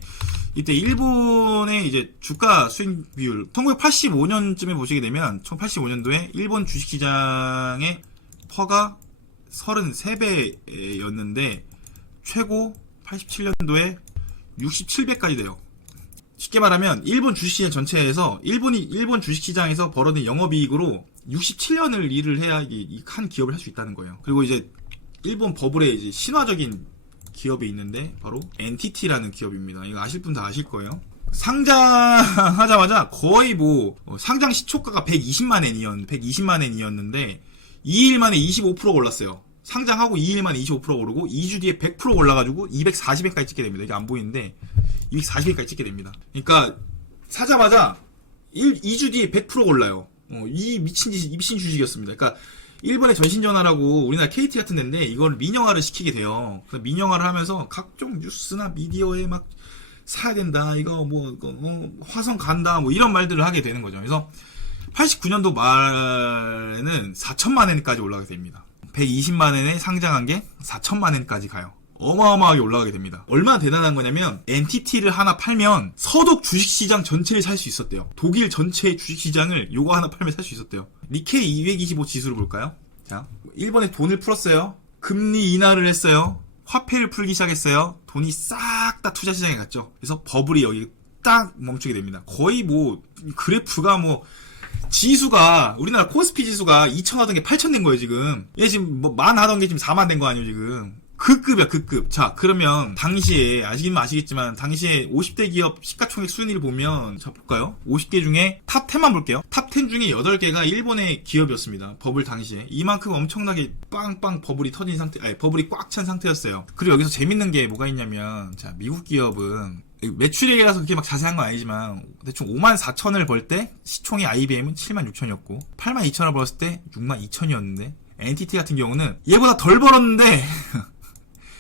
이때 일본의 이제 주가 수익 비율 1985년쯤에 보시게 되면 1985년도에 일본 주식시장의 퍼가 33배였는데 최고 87년도에 67배까지 돼요. 쉽게 말하면 일본 주식시장 전체에서 일본 주식시장에서 벌어진 영업이익으로 67년을 일을 해야 이 한 기업을 할 수 있다는 거예요. 그리고 이제 일본 버블의 이제 신화적인 기업이 있는데 바로 NTT라는 기업입니다. 이거 아실 분 다 아실 거예요. 상장하자마자 거의 상장 시초가가 120만 엔이었는데 2일 만에 25% 올랐어요. 상장하고 2일 만에 25% 오르고 2주 뒤에 100% 올라가지고 240엔까지 찍게 됩니다. 이게 안 보이는데 240엔까지 찍게 됩니다. 그러니까 사자마자 2주 뒤에 100% 올라요. 이 미친 주식이었습니다. 그러니까 일본의 전신전화라고 우리나라 KT 같은 데인데 이걸 민영화를 시키게 돼요. 그래서 민영화를 하면서 각종 뉴스나 미디어에 막 사야 된다, 이거 화성 간다, 이런 말들을 하게 되는 거죠. 그래서 89년도 말에는 4천만 엔까지 올라가게 됩니다. 120만 엔에 상장한 게 4천만 엔까지 가요. 어마어마하게 올라가게 됩니다. 얼마나 대단한 거냐면 NTT를 하나 팔면 서독 주식시장 전체를 살 수 있었대요. 독일 전체의 주식시장을 요거 하나 팔면 살 수 있었대요. 니케이 225 지수를 볼까요? 자, 일본에 돈을 풀었어요. 금리 인하를 했어요. 화폐를 풀기 시작했어요. 돈이 싹 다 투자 시장에 갔죠. 그래서 버블이 여기 딱 멈추게 됩니다. 거의 그래프가 지수가, 우리나라 코스피 지수가 2,000 하던 게 8,000 된 거예요, 지금. 얘 지금 10,000 하던 게 지금 4만 된 거 아니에요, 지금. 그 급이야, 그 급. 자, 그러면 당시에 아시겠지만 당시에 50대 기업 시가총액 순위를 보면, 자 볼까요? 50개 중에 탑 10만 볼게요. 탑 10 중에 8개가 일본의 기업이었습니다. 버블 당시에. 이만큼 엄청나게 빵빵 버블이 터진 버블이 꽉 찬 상태였어요. 그리고 여기서 재밌는 게 뭐가 있냐면, 자, 미국 기업은 매출액이라서 그렇게 막 자세한 건 아니지만 대충 54,000을 벌 때 시총이 IBM은 76,000이었고 82,000을 벌었을 때 62,000이었는데 NTT 같은 경우는 얘보다 덜 벌었는데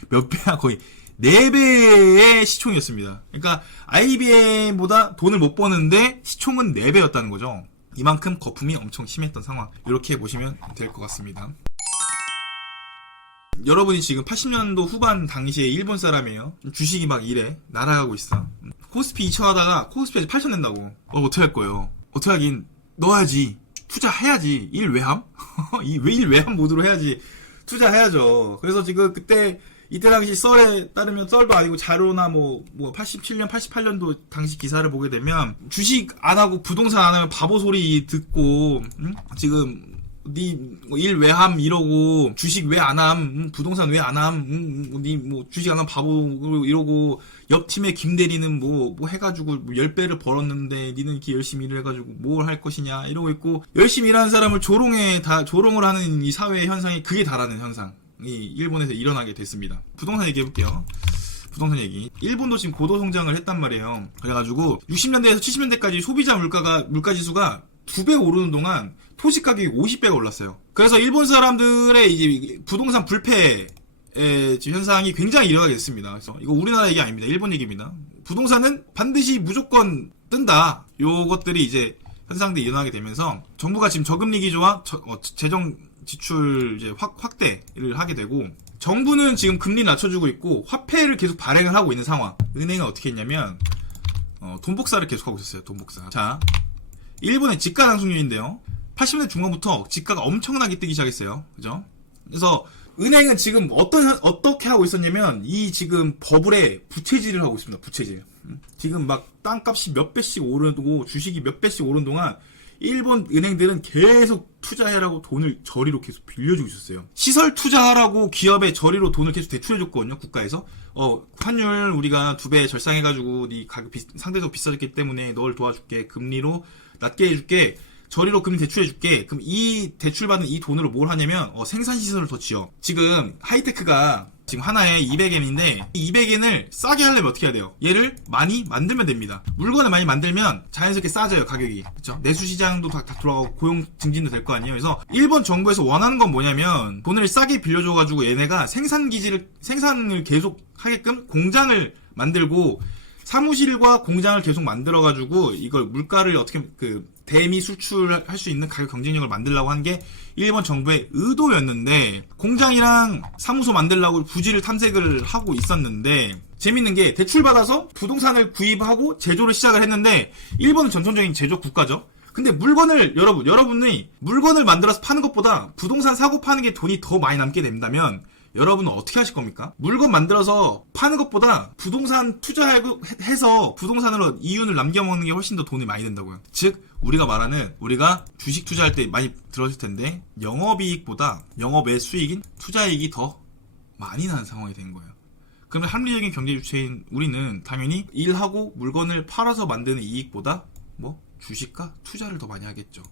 몇 배야, 거의 4배의 시총이었습니다. 그러니까 IBM보다 돈을 못 버는데 시총은 4배였다는 거죠. 이만큼 거품이 엄청 심했던 상황. 이렇게 보시면 될 것 같습니다. 여러분이 지금 80년도 후반 당시에 일본 사람이에요. 주식이 막 이래 날아가고 있어. 코스피 2천 하다가 코스피까지 8천 낸다고. 어떻게 할 거예요? 어떻게 하긴 넣어야지. 투자해야지. 일외함? 일외함 모드로 해야지. 투자해야죠. 그래서 지금 이때 당시 썰에 따르면 썰도 아니고 자료나 뭐 87년, 88년도 당시 기사를 보게 되면 주식 안 하고 부동산 안 하면 바보 소리 듣고 지금 일 왜 함 이러고 주식 왜 안 함, 부동산 왜 안 함, 니 주식 안 하면 바보 이러고 옆 팀의 김 대리는 뭐 해가지고 10배를 벌었는데 니는 이렇게 열심히 일을 해가지고 뭘 할 것이냐 이러고 있고 열심히 일하는 사람을 조롱을 하는 이 사회 현상이 그게 다라는 현상이 일본에서 일어나게 됐습니다. 부동산 얘기해볼게요. 부동산 얘기. 일본도 지금 고도 성장을 했단 말이에요. 그래가지고 60년대에서 70년대까지 소비자 물가 지수가 2배 오르는 동안 토지 가격이 50배가 올랐어요. 그래서 일본 사람들의 이제 부동산 불패 현상이 굉장히 일어나게 됐습니다. 그래서 이거 우리나라 얘기 아닙니다. 일본 얘기입니다. 부동산은 반드시 무조건 뜬다. 요것들이 이제 현상들이 일어나게 되면서 정부가 지금 저금리 기조와 재정 지출 이제 확대를 하게 되고 정부는 지금 금리 낮춰주고 있고 화폐를 계속 발행을 하고 있는 상황. 은행은 어떻게 했냐면 돈 복사를 계속하고 있었어요. 돈 복사. 자, 일본의 집가 상승률인데요. 80년대 중반부터 집가가 엄청나게 뜨기 시작했어요. 그죠? 그래서 은행은 지금 어떻게 하고 있었냐면 이 지금 버블에 부채질을 하고 있습니다. 부채질. 지금 막 땅값이 몇 배씩 오르고 주식이 몇 배씩 오른 동안 일본 은행들은 계속 투자해라고 돈을 저리로 계속 빌려주고 있었어요. 시설 투자하라고 기업에 저리로 돈을 계속 대출해줬거든요. 국가에서. 환율 우리가 2배 절상해가지고 네 가격 상대적으로 비싸졌기 때문에 널 도와줄게. 금리로 낮게 해줄게. 저리로 금리 대출해줄게. 그럼 이 대출받은 이 돈으로 뭘 하냐면 생산시설을 더 지어. 지금 하이테크가 지금 하나에 200엔인데 이 200엔을 싸게 하려면 어떻게 해야 돼요? 얘를 많이 만들면 됩니다. 물건을 많이 만들면 자연스럽게 싸져요. 가격이. 그렇죠? 내수시장도 다 돌아가고 고용 증진도 될 거 아니에요. 그래서 일본 정부에서 원하는 건 뭐냐면 돈을 싸게 빌려줘가지고 얘네가 생산을 계속 하게끔 공장을 만들고 사무실과 공장을 계속 만들어가지고 이걸 물가를 어떻게 대미 수출할 수 있는 가격 경쟁력을 만들려고 한 게 일본 정부의 의도였는데 공장이랑 사무소 만들려고 부지를 탐색을 하고 있었는데 재밌는 게 대출받아서 부동산을 구입하고 제조를 시작을 했는데 일본은 전통적인 제조 국가죠. 근데 여러분이 물건을 만들어서 파는 것보다 부동산 사고 파는 게 돈이 더 많이 남게 된다면 여러분은 어떻게 하실 겁니까? 물건 만들어서 파는 것보다 부동산 투자해서 부동산으로 이윤을 남겨먹는 게 훨씬 더 돈이 많이 된다고요. 즉 우리가 주식 투자할 때 많이 들었을 텐데 영업이익보다 영업의 수익인 투자이익이 더 많이 나는 상황이 된 거예요. 그러면 합리적인 경제 주체인 우리는 당연히 일하고 물건을 팔아서 만드는 이익보다 주식과 투자를 더 많이 하겠죠.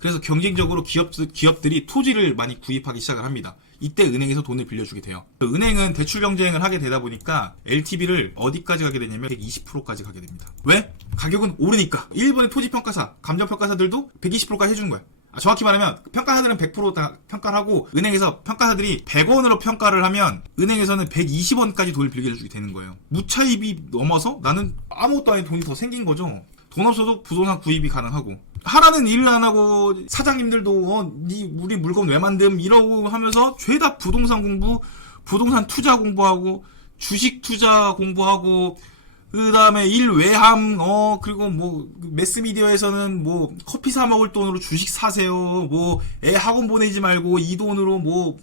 그래서 경쟁적으로 기업들이 토지를 많이 구입하기 시작을 합니다. 이때 은행에서 돈을 빌려주게 돼요. 은행은 대출 경쟁을 하게 되다 보니까 LTV를 어디까지 가게 되냐면 120%까지 가게 됩니다. 왜? 가격은 오르니까. 일본의 토지평가사, 감정평가사들도 120%까지 해주는 거예요. 정확히 말하면 평가사들은 100% 다 평가를 하고 은행에서 평가사들이 100원으로 평가를 하면 은행에서는 120원까지 돈을 빌려주게 되는 거예요. 무차입이 넘어서 나는 아무것도 아닌 돈이 더 생긴 거죠. 돈 없어도 부동산 구입이 가능하고 하라는 일을 안 하고 사장님들도 우리 물건 왜 만듦 이러고 하면서 죄다 부동산 공부, 부동산 투자 공부하고 주식 투자 공부하고 그 다음에 일외함 그리고 매스미디어에서는 커피 사 먹을 돈으로 주식 사세요. 애 학원 보내지 말고 이 돈으로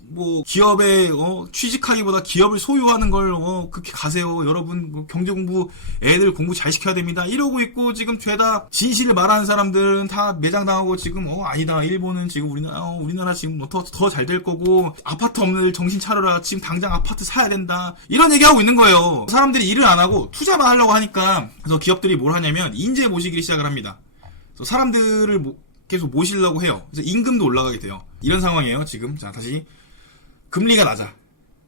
기업에 취직하기보다 기업을 소유하는 걸 그렇게 가세요. 여러분 경제 공부 애들 공부 잘 시켜야 됩니다. 이러고 있고 지금 죄다 진실을 말하는 사람들은 다 매장당하고 지금 아니다. 일본은 지금 우리나라 지금 더 잘 될 거고 아파트 없는 애들 정신 차려라. 지금 당장 아파트 사야 된다. 이런 얘기하고 있는 거예요. 사람들이 일을 안 하고 투자만 하려고 하니까 그래서 기업들이 뭘 하냐면 인재 모시기를 시작을 합니다. 그래서 사람들을 계속 모시려고 해요. 그래서 임금도 올라가게 돼요. 이런 상황이에요. 지금 자 다시 금리가 낮아.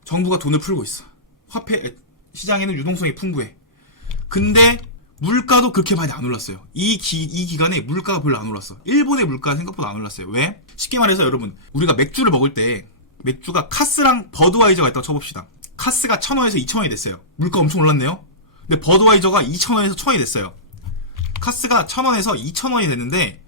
정부가 돈을 풀고 있어. 화폐 시장에는 유동성이 풍부해. 근데 물가도 그렇게 많이 안 올랐어요. 이 기간에 물가가 별로 안 올랐어. 일본의 물가는 생각보다 안 올랐어요. 왜? 쉽게 말해서 여러분 우리가 맥주를 먹을 때 맥주가 카스랑 버드와이저가 있다고 쳐봅시다. 카스가 1,000원에서 2,000원이 됐어요. 물가 엄청 올랐네요. 근데 버드와이저가 2,000원에서 1,000원이 됐어요. 카스가 1,000원에서 2,000원이 됐는데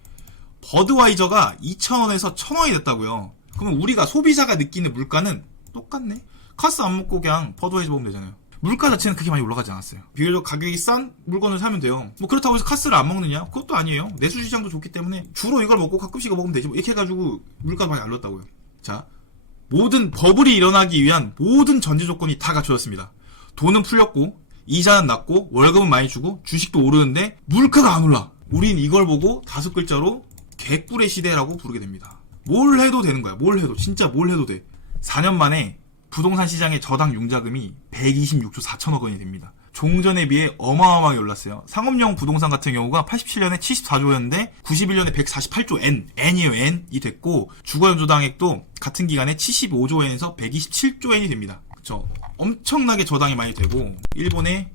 버드와이저가 2,000원에서 1,000원이 됐다고요. 그러면 우리가 소비자가 느끼는 물가는 똑같네. 카스 안 먹고 그냥 버드와이저 먹으면 되잖아요. 물가 자체는 그렇게 많이 올라가지 않았어요. 비교적 가격이 싼 물건을 사면 돼요. 뭐 그렇다고 해서 카스를 안 먹느냐? 그것도 아니에요. 내수 시장도 좋기 때문에 주로 이걸 먹고 가끔씩 이거 먹으면 되지. 뭐 이렇게 해가지고 물가가 많이 안 올랐다고요. 자, 모든 버블이 일어나기 위한 모든 전제 조건이 다 갖춰졌습니다. 돈은 풀렸고, 이자는 낮고, 월급은 많이 주고, 주식도 오르는데 물가가 안 올라. 우린 이걸 보고 5글자로 개꿀의 시대라고 부르게 됩니다. 뭘 해도 되는 거야. 뭘 해도. 진짜 뭘 해도 돼. 4년 만에 부동산 시장의 저당 융자금이 126조 4천억 원이 됩니다. 종전에 비해 어마어마하게 올랐어요. 상업용 부동산 같은 경우가 87년에 74조였는데 91년에 148조 N이에요. N이 됐고 주거연조당액도 같은 기간에 75조 N에서 127조 N이 됩니다. 그쵸? 엄청나게 저당이 많이 되고 일본의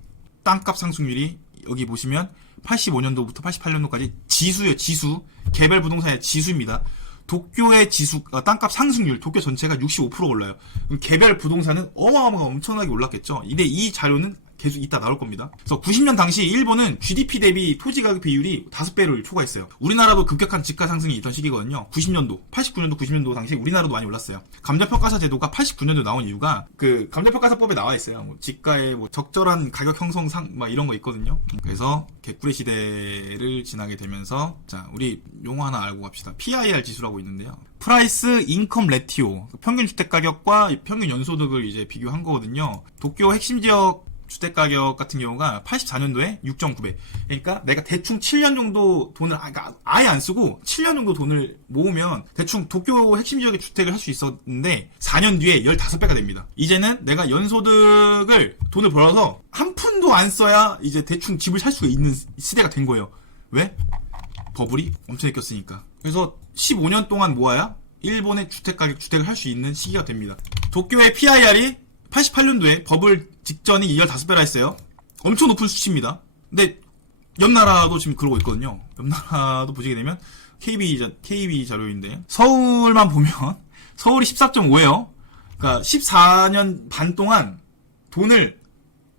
땅값 상승률이 여기 보시면 85년도부터 88년도까지 지수예요. 지수. 개별 부동산의 지수입니다. 도쿄의 지수, 땅값 상승률, 도쿄 전체가 65% 올라요. 그럼 개별 부동산은 어마어마하게 엄청나게 올랐겠죠. 근데 이 자료는 계속 이따 나올 겁니다. 그래서 90년 당시 일본은 GDP 대비 토지 가격 비율이 5배를 초과했어요. 우리나라도 급격한 집가 상승이 있던 시기거든요. 90년도, 89년도, 90년도 당시 우리나라도 많이 올랐어요. 감자평가사 제도가 89년도에 나온 이유가 그 감자평가사법에 나와 있어요. 뭐 집가의 뭐 적절한 가격 형성상 막 이런 거 있거든요. 그래서 개꿀의 시대를 지나게 되면서 자, 우리 용어 하나 알고 갑시다. PIR 지수라고 있는데요. 프라이스 인컴 레티오, 평균 주택 가격과 평균 연소득을 이제 비교한 거거든요. 도쿄 핵심 지역 주택가격 같은 경우가 84년도에 6.9배. 그러니까 내가 대충 7년 정도 돈을 아예 안 쓰고 7년 정도 돈을 모으면 대충 도쿄 핵심 지역의 주택을 할 수 있었는데 4년 뒤에 15배가 됩니다. 이제는 내가 연소득을 돈을 벌어서 한 푼도 안 써야 이제 대충 집을 살 수가 있는 시대가 된 거예요. 왜? 버블이 엄청 꼈으니까. 그래서 15년 동안 모아야 일본의 주택을 할 수 있는 시기가 됩니다. 도쿄의 PIR이 88년도에 버블 직전이 15배라 했어요. 엄청 높은 수치입니다. 근데 옆나라도 지금 그러고 있거든요. 옆나라도 보시게 되면 KB 자료인데 서울만 보면 서울이 14.5예요. 그러니까 14년 반 동안 돈을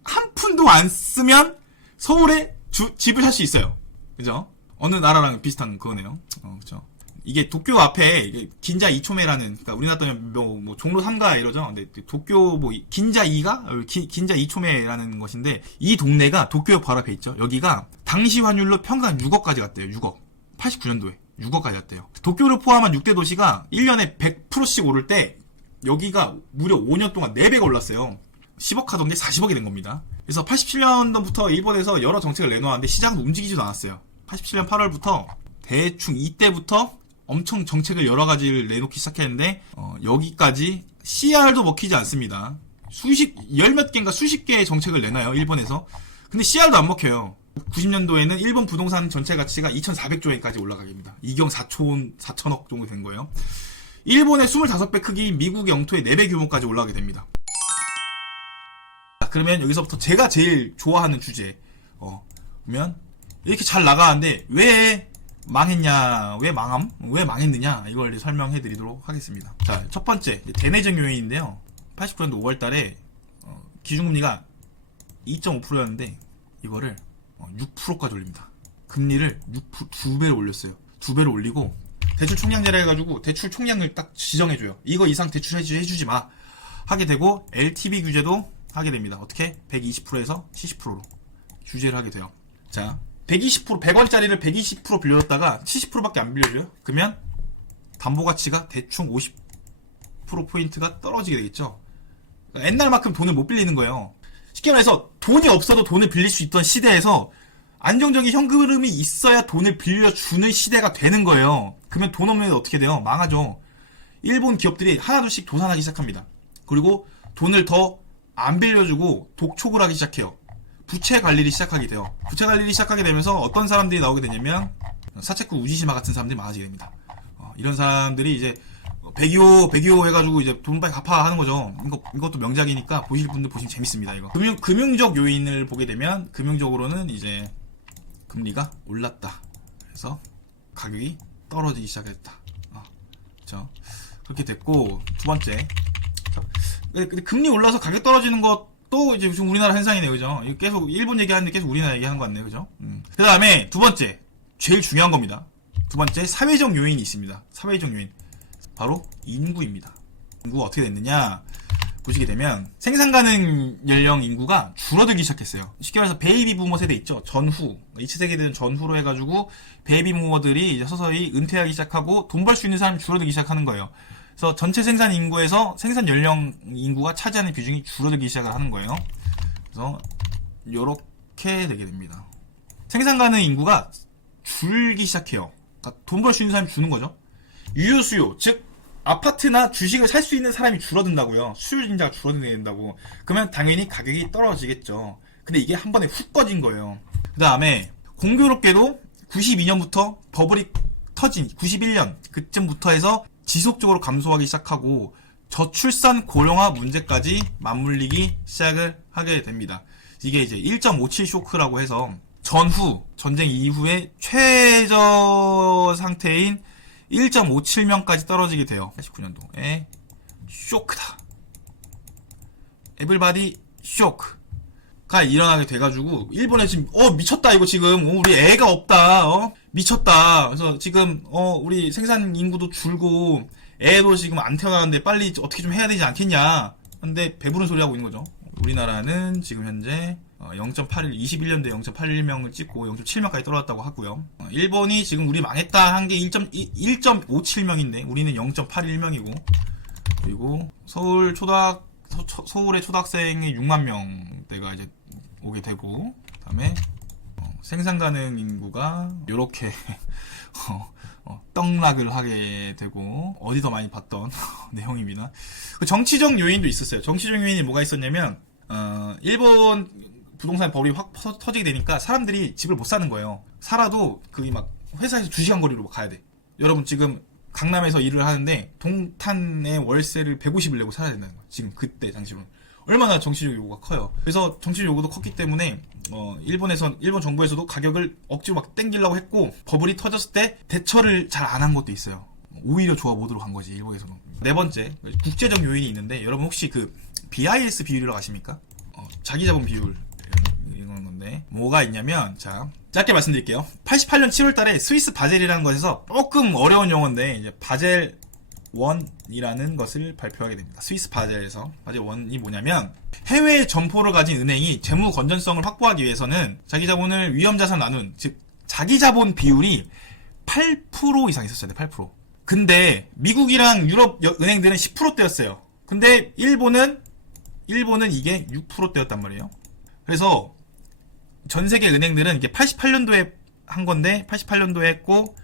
한 푼도 안 쓰면 서울에 집을 살 수 있어요. 그죠? 어느 나라랑 비슷한 그거네요. 그죠? 이게 도쿄 앞에 긴자 2초메라는, 그러니까 우리나라 따면 뭐 종로 3가 이러죠. 근데 도쿄 뭐 긴자 2가 긴자 2초메라는 것인데 이 동네가 도쿄역 바로 앞에 있죠. 여기가 당시 환율로 평균 6억까지 갔대요. 6억. 89년도에 6억까지 갔대요. 도쿄를 포함한 6대 도시가 1년에 100%씩 오를 때 여기가 무려 5년 동안 4배가 올랐어요. 10억 하던 게 40억이 된 겁니다. 그래서 87년도부터 일본에서 여러 정책을 내놓았는데 시장은 움직이지도 않았어요. 87년 8월부터 대충 이때부터 엄청 정책을 여러 가지를 내놓기 시작했는데 여기까지 CR도 먹히지 않습니다. 열몇 개인가 수십 개의 정책을 내놔요, 일본에서. 근데 CR도 안 먹혀요. 90년도에는 일본 부동산 전체 가치가 2,400조엔까지 올라가게 됩니다. 이경 4천억 정도 된 거예요. 일본의 25배 크기인 미국 영토의 4배 규모까지 올라가게 됩니다. 그러면 여기서부터 제가 제일 좋아하는 주제. 보면 이렇게 잘 나가는데 왜 망했냐, 왜 망했느냐, 이걸 설명해 드리도록 하겠습니다. 자, 첫 번째, 대내적 요인인데요. 89년도 5월 달에, 기준금리가 2.5%였는데, 이거를 6%까지 올립니다. 금리를 2배를 올렸어요. 2배를 올리고, 대출 총량제라 해가지고, 대출 총량을 딱 지정해줘요. 이거 이상 대출 해주지 마. 하게 되고, LTV 규제도 하게 됩니다. 어떻게? 120%에서 70%로 규제를 하게 돼요. 자, 100원짜리를 120% 빌려줬다가 70%밖에 안 빌려줘요? 그러면 담보가치가 대충 50%포인트가 떨어지게 되겠죠? 그러니까 옛날만큼 돈을 못 빌리는 거예요. 쉽게 말해서 돈이 없어도 돈을 빌릴 수 있던 시대에서 안정적인 현금 흐름이 있어야 돈을 빌려주는 시대가 되는 거예요. 그러면 돈 없는 애 어떻게 돼요? 망하죠. 일본 기업들이 하나둘씩 도산하기 시작합니다. 그리고 돈을 더 안 빌려주고 독촉을 하기 시작해요. 부채 관리를 시작하게 돼요. 부채 관리를 시작하게 되면서 어떤 사람들이 나오게 되냐면 사채꾼 우지시마 같은 사람들이 많아지게 됩니다. 이런 사람들이 이제 배기호 해가지고 이제 돈 빨리 갚아 하는 거죠. 이것도 명작이니까 보실 분들 보시면 재밌습니다. 이거 금융적 요인을 보게 되면 금융적으로는 이제 금리가 올랐다. 그래서 가격이 떨어지기 시작했다. 그렇죠. 그렇게 됐고 두 번째. 근데 금리 올라서 가격 떨어지는 것도 이제 지금 우리나라 현상이네요, 그죠? 계속 일본 얘기하는데 계속 우리나라 얘기하는 것 같네요, 그죠? 그 다음에 두 번째, 제일 중요한 겁니다. 두 번째, 사회적 요인이 있습니다. 사회적 요인. 바로 인구입니다. 인구가 어떻게 됐느냐? 보시게 되면 생산 가능 연령 인구가 줄어들기 시작했어요. 쉽게 말해서 베이비 부머 세대 있죠. 전후 2차 세계대전 전후로 해가지고 베이비 부머들이 이제 서서히 은퇴하기 시작하고 돈 벌 수 있는 사람이 줄어들기 시작하는 거예요. 그래서 전체 생산 인구에서 생산 연령 인구가 차지하는 비중이 줄어들기 시작을 하는 거예요. 그래서 요렇게 되게 됩니다. 생산 가능 인구가 줄기 시작해요. 그러니까 돈 벌 수 있는 사람이 주는 거죠. 유효 수요, 즉 아파트나 주식을 살 수 있는 사람이 줄어든다고요. 수요진자가 줄어든다고. 그러면 당연히 가격이 떨어지겠죠. 근데 이게 한 번에 훅 꺼진 거예요. 그 다음에 공교롭게도 92년부터 버블이 터진 91년 그쯤부터 해서 지속적으로 감소하기 시작하고 저출산 고령화 문제까지 맞물리기 시작을 하게 됩니다. 이게 이제 1.57 쇼크라고 해서 전후 전쟁 이후에 최저 상태인 1.57명까지 떨어지게 돼요. 89년도에 쇼크다. 에블바디 쇼크가 일어나게 돼가지고 일본에 지금 미쳤다 이거 지금 우리 애가 없다 미쳤다. 그래서 지금 우리 생산 인구도 줄고 애도 지금 안 태어나는데 빨리 어떻게 좀 해야 되지 않겠냐. 근데 배부른 소리 하고 있는 거죠. 우리나라는 지금 현재 0.81, 21년도에 0.81명을 찍고 0.7명까지 떨어졌다고 하고요. 일본이 지금 우리 망했다 한 게 1.57명인데 우리는 0.81명이고 그리고 서울의 초등학생이 6만 명대가 이제 오게 되고 그다음에 생산 가능 인구가 요렇게 떡락을 하게 되고 어디서 많이 봤던 내용입니다. 정치적 요인도 있었어요. 정치적 요인이 뭐가 있었냐면 일본 부동산 버블이 확 터지게 되니까 사람들이 집을 못 사는 거예요. 살아도 막 회사에서 2시간 거리로 가야 돼. 여러분 지금 강남에서 일을 하는데 동탄의 월세를 150을 내고 살아야 된다는 거예요. 지금 그때 당시로 얼마나 정치적 요구가 커요. 그래서 정치적 요구도 컸기 때문에 일본 정부에서도 가격을 억지로 막 땡기려고 했고 버블이 터졌을 때 대처를 잘 안 한 것도 있어요. 오히려 좋아 보도록 한 거지 일본에서는. 네 번째 국제적 요인이 있는데 여러분 혹시 그 BIS 비율이라고 아십니까? 자기 자본 비율 이런 건데 뭐가 있냐면 자 짧게 말씀드릴게요. 88년 7월달에 스위스 바젤이라는 것에서 조금 어려운 용어인데 이제 바젤 1이라는 것을 발표하게 됩니다. 스위스 바젤에서 바젤 1이 뭐냐면 해외 점포를 가진 은행이 재무 건전성을 확보하기 위해서는 자기 자본을 위험 자산 나눈 즉 자기 자본 비율이 8% 이상 있었어야 돼. 8%. 근데 미국이랑 유럽 은행들은 10%대였어요. 근데 일본은 이게 6%대였단 말이에요. 그래서 전 세계 은행들은 이게 88년도에 한 건데 88년도에 했고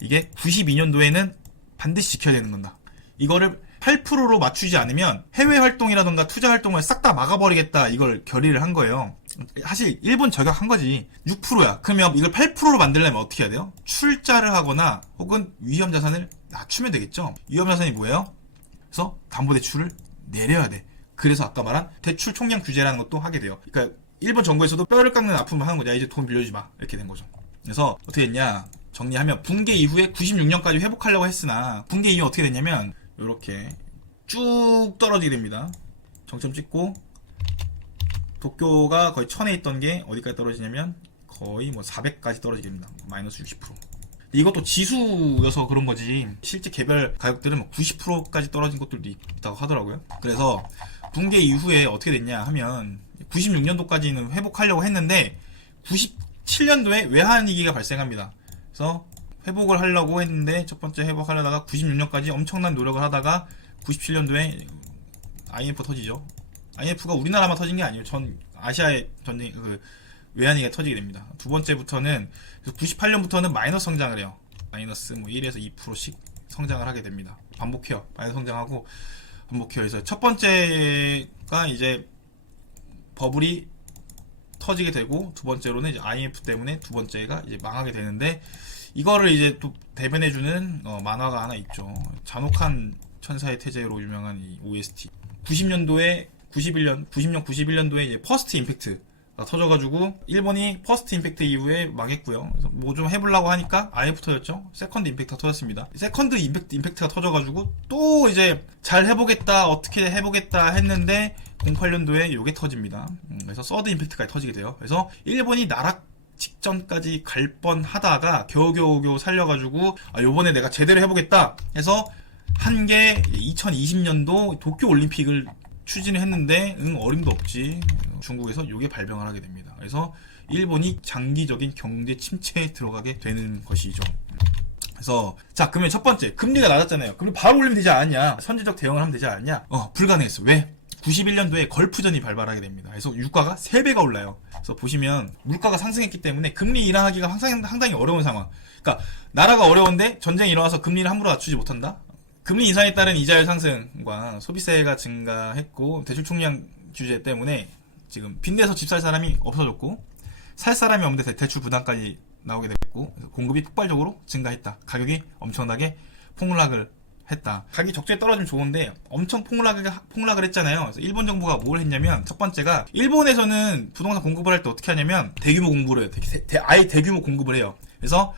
이게 92년도에는 반드시 지켜야 되는 건다. 이거를 8%로 맞추지 않으면 해외 활동이라던가 투자 활동을 싹 다 막아버리겠다 이걸 결의를 한 거예요. 사실 일본 저격한 거지. 6%야. 그러면 이걸 8%로 만들려면 어떻게 해야 돼요? 출자를 하거나 혹은 위험 자산을 낮추면 되겠죠. 위험 자산이 뭐예요? 그래서 담보대출을 내려야 돼. 그래서 아까 말한 대출 총량 규제라는 것도 하게 돼요. 그러니까 일본 정부에서도 뼈를 깎는 아픔을 하는 거죠. 이제 돈 빌려주지 마. 이렇게 된 거죠. 그래서 어떻게 됐냐? 정리하면 붕괴 이후에 96년까지 회복하려고 했으나 붕괴 이후 어떻게 됐냐면 이렇게 쭉 떨어지게 됩니다. 정점 찍고 도쿄가 거의 1000에 있던 게 어디까지 떨어지냐면 거의 400까지 떨어지게 됩니다. 마이너스 60%. 이것도 지수여서 그런 거지 실제 개별 가격들은 90%까지 떨어진 것들도 있다고 하더라고요. 그래서 붕괴 이후에 어떻게 됐냐 하면 96년도까지는 회복하려고 했는데 97년도에 외환위기가 발생합니다. 그래서 회복을 하려고 했는데 첫 번째 회복하려다가 96년까지 엄청난 노력을 하다가 97년도에 IMF 터지죠. IMF가 우리나라만 터진 게 아니에요. 전 아시아의 전쟁 외환위기가 터지게 됩니다. 두 번째부터는 98년부터는 마이너스 성장을 해요. 마이너스 1에서 2%씩 성장을 하게 됩니다. 반복해요. 마이너스 성장하고 반복해요. 그래서 첫 번째가 이제 버블이 터지게 되고 두 번째로는 이제 IMF 때문에 두 번째가 이제 망하게 되는데 이거를 이제 또 대변해주는 만화가 하나 있죠. 잔혹한 천사의 태제로 유명한 이 OST. 90년도에 91년도에 이제 퍼스트 임팩트가 터져가지고 일본이 퍼스트 임팩트 이후에 망했고요. 그래서 뭐 좀 해보려고 하니까 IMF 터졌죠. 세컨드 임팩트가 터졌습니다. 세컨드 임팩트가 터져가지고 또 이제 잘 해보겠다 어떻게 해보겠다 했는데 08년도에 요게 터집니다. 그래서 서드 임팩트까지 터지게 돼요. 그래서 일본이 나락 직전까지 갈 뻔하다가 겨우겨우 살려가지고 요번에 내가 제대로 해보겠다 해서 한 게 2020년도 도쿄 올림픽을 추진을 했는데 어림도 없지. 중국에서 요게 발병을 하게 됩니다. 그래서 일본이 장기적인 경제 침체에 들어가게 되는 것이죠. 그래서 자, 그러면 첫 번째, 금리가 낮았잖아요. 그럼 바로 올리면 되지 않았냐? 선제적 대응을 하면 되지 않았냐? 불가능했어. 왜? 91년도에 걸프전이 발발하게 됩니다. 그래서 유가가 3배가 올라요. 그래서 보시면 물가가 상승했기 때문에 금리 인하하기가 상당히 어려운 상황. 그러니까 나라가 어려운데 전쟁이 일어나서 금리를 함부로 낮추지 못한다? 금리 인상에 따른 이자율 상승과 소비세가 증가했고 대출 총량 규제 때문에 지금 빚내서 집 살 사람이 없어졌고 살 사람이 없는데 대출 부담까지 나오게 됐고 공급이 폭발적으로 증가했다. 가격이 엄청나게 폭락을 했다. 가격이 적절히 떨어지면 좋은데 엄청 폭락을 했잖아요. 그래서 일본 정부가 뭘 했냐면 첫 번째가 일본에서는 부동산 공급을 할 때 어떻게 하냐면 대규모 공급을 해요. 아예 대규모 공급을 해요. 그래서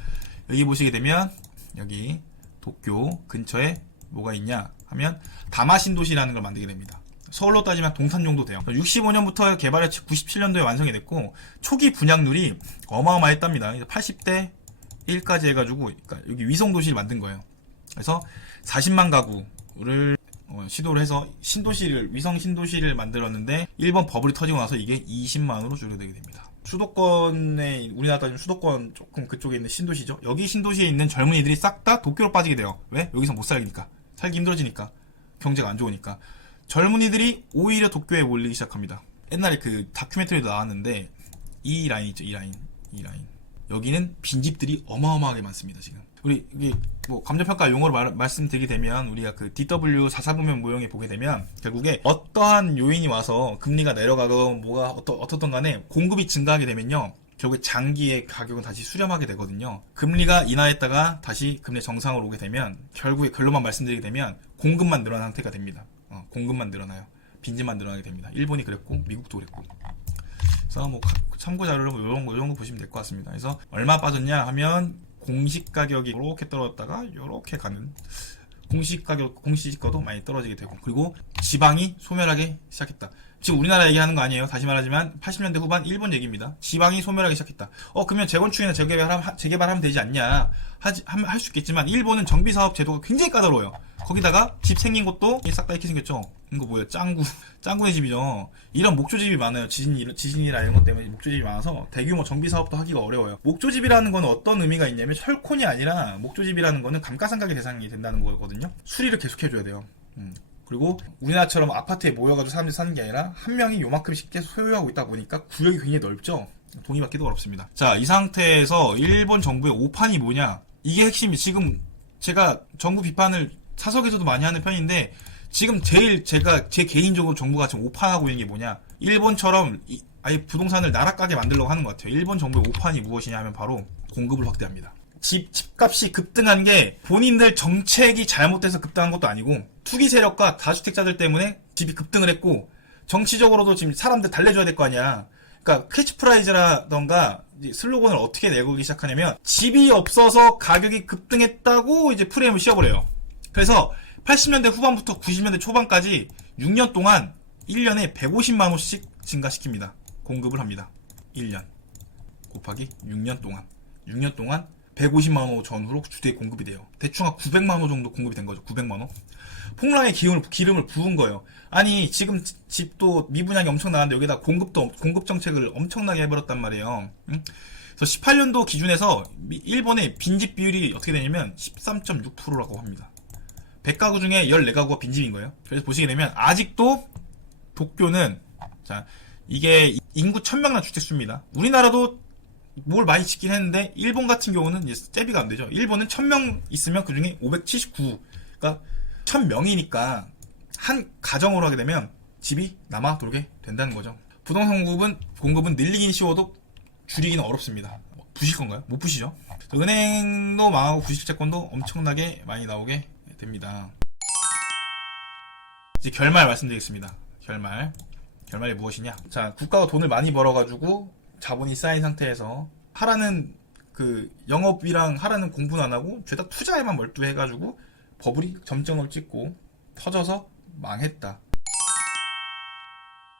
여기 보시게 되면 여기 도쿄 근처에 뭐가 있냐 하면 다마 신도시라는 걸 만들게 됩니다. 서울로 따지면 동탄 정도 돼요. 65년부터 개발해서 97년도에 완성이 됐고 초기 분양률이 어마어마했답니다. 80대 1까지 해가지고 그러니까 여기 위성도시를 만든 거예요. 그래서 40만 가구를 시도를 해서 위성 신도시를 만들었는데 일본 버블이 터지고 나서 이게 20만으로 줄어들게 됩니다. 수도권에 우리나라 따지면 수도권 조금 그쪽에 있는 신도시죠. 여기 신도시에 있는 젊은이들이 싹 다 도쿄로 빠지게 돼요. 왜? 여기서 못 살기니까. 살기 힘들어지니까. 경제가 안 좋으니까. 젊은이들이 오히려 도쿄에 몰리기 시작합니다. 옛날에 그 다큐멘터리도 나왔는데 이 라인 있죠. 이 라인. 여기는 빈집들이 어마어마하게 많습니다. 지금. 우리 이게 뭐 감정평가 용어로 말씀드리게 되면 우리가 그 DW 자사보면 모형에 보게 되면 결국에 어떠한 요인이 와서 금리가 내려가고 뭐가 어떻든 간에 공급이 증가하게 되면요. 결국에 장기의 가격은 다시 수렴하게 되거든요. 금리가 인하했다가 다시 금리 정상으로 오게 되면 결국에 결론만 말씀드리게 되면 공급만 늘어난 상태가 됩니다. 공급만 늘어나요. 빈집만 늘어나게 됩니다. 일본이 그랬고 미국도 그랬고. 그래서 뭐 참고 자료로 이 정도 보시면 될 것 같습니다. 그래서 얼마 빠졌냐 하면 공시 가격이 이렇게 떨어졌다가 이렇게 가는 공시지가도 많이 떨어지게 되고 그리고 지방이 소멸하기 시작했다. 지금 우리나라 얘기하는 거 아니에요. 다시 말하지만 80년대 후반 일본 얘기입니다. 지방이 소멸하기 시작했다. 그러면 재건축이나 재개발하면 되지 않냐 할 수 있겠지만 일본은 정비사업 제도가 굉장히 까다로워요. 거기다가 집 생긴 것도 싹 다 이렇게 생겼죠. 이거 뭐예요? 짱구네 집이죠. 이런 목조집이 많아요. 지진이나 이런 것 때문에 목조집이 많아서 대규모 정비사업도 하기가 어려워요. 목조집이라는 건 어떤 의미가 있냐면 철콘이 아니라 목조집이라는 거는 감가상각의 대상이 된다는 거거든요. 수리를 계속 해줘야 돼요. 그리고 우리나라처럼 아파트에 모여가지고 사람들이 사는 게 아니라 한 명이 요만큼씩 계속 소유하고 있다 보니까 구역이 굉장히 넓죠. 돈이 받기도 어렵습니다. 자, 이 상태에서 일본 정부의 오판이 뭐냐? 이게 핵심이 지금 제가 정부 비판을 사석에서도 많이 하는 편인데 지금 제일 제 개인적으로 정부가 지금 오판하고 있는 게 뭐냐? 일본처럼 아예 부동산을 나락가게 만들려고 하는 것 같아요. 일본 정부의 오판이 무엇이냐 하면 바로 공급을 확대합니다. 집값이 급등한 게 본인들 정책이 잘못돼서 급등한 것도 아니고 투기 세력과 다주택자들 때문에 집이 급등을 했고 정치적으로도 지금 사람들 달래줘야 될 거 아니야. 그러니까 캐치프라이즈라던가 슬로건을 어떻게 내걸기 시작하냐면 집이 없어서 가격이 급등했다고 이제 프레임을 씌워버려요. 그래서 80년대 후반부터 90년대 초반까지 6년 동안 1년에 150만 호씩 증가시킵니다. 공급을 합니다. 1년 곱하기 6년 동안 150만 호 전후로 주택 공급이 돼요. 대충 한 900만 호 정도 공급이 된 거죠. 900만 호. 폭락의 기름을 부은 거예요. 아니 지금 집도 미분양이 엄청 나왔는데 여기다 공급 정책을 엄청나게 해버렸단 말이에요. 응? 그래서 18년도 기준에서 일본의 빈집 비율이 어떻게 되냐면 13.6%라고 합니다. 100가구 중에 14가구가 빈집인 거예요. 그래서 보시게 되면 아직도 도쿄는 자 이게 인구 1000명당 주택수입니다. 우리나라도 뭘 많이 짓긴 했는데 일본 같은 경우는 이제 잽이가 안 되죠. 일본은 1000명 있으면 그 중에 579, 그러니까 1000명이니까 한 가정으로 하게 되면 집이 남아 돌게 된다는 거죠. 부동산 공급은 늘리긴 쉬워도 줄이기는 어렵습니다. 부실 건가요? 못 부시죠. 은행도 망하고 구식채권도 엄청나게 많이 나오게 됩니다. 이제 결말 말씀드리겠습니다. 결말이 무엇이냐? 자, 국가가 돈을 많이 벌어가지고 자본이 쌓인 상태에서 하라는 그 영업이랑 하라는 공부는 안 하고 죄다 투자에만 몰두해가지고 버블이 점점을 찍고 터져서 망했다.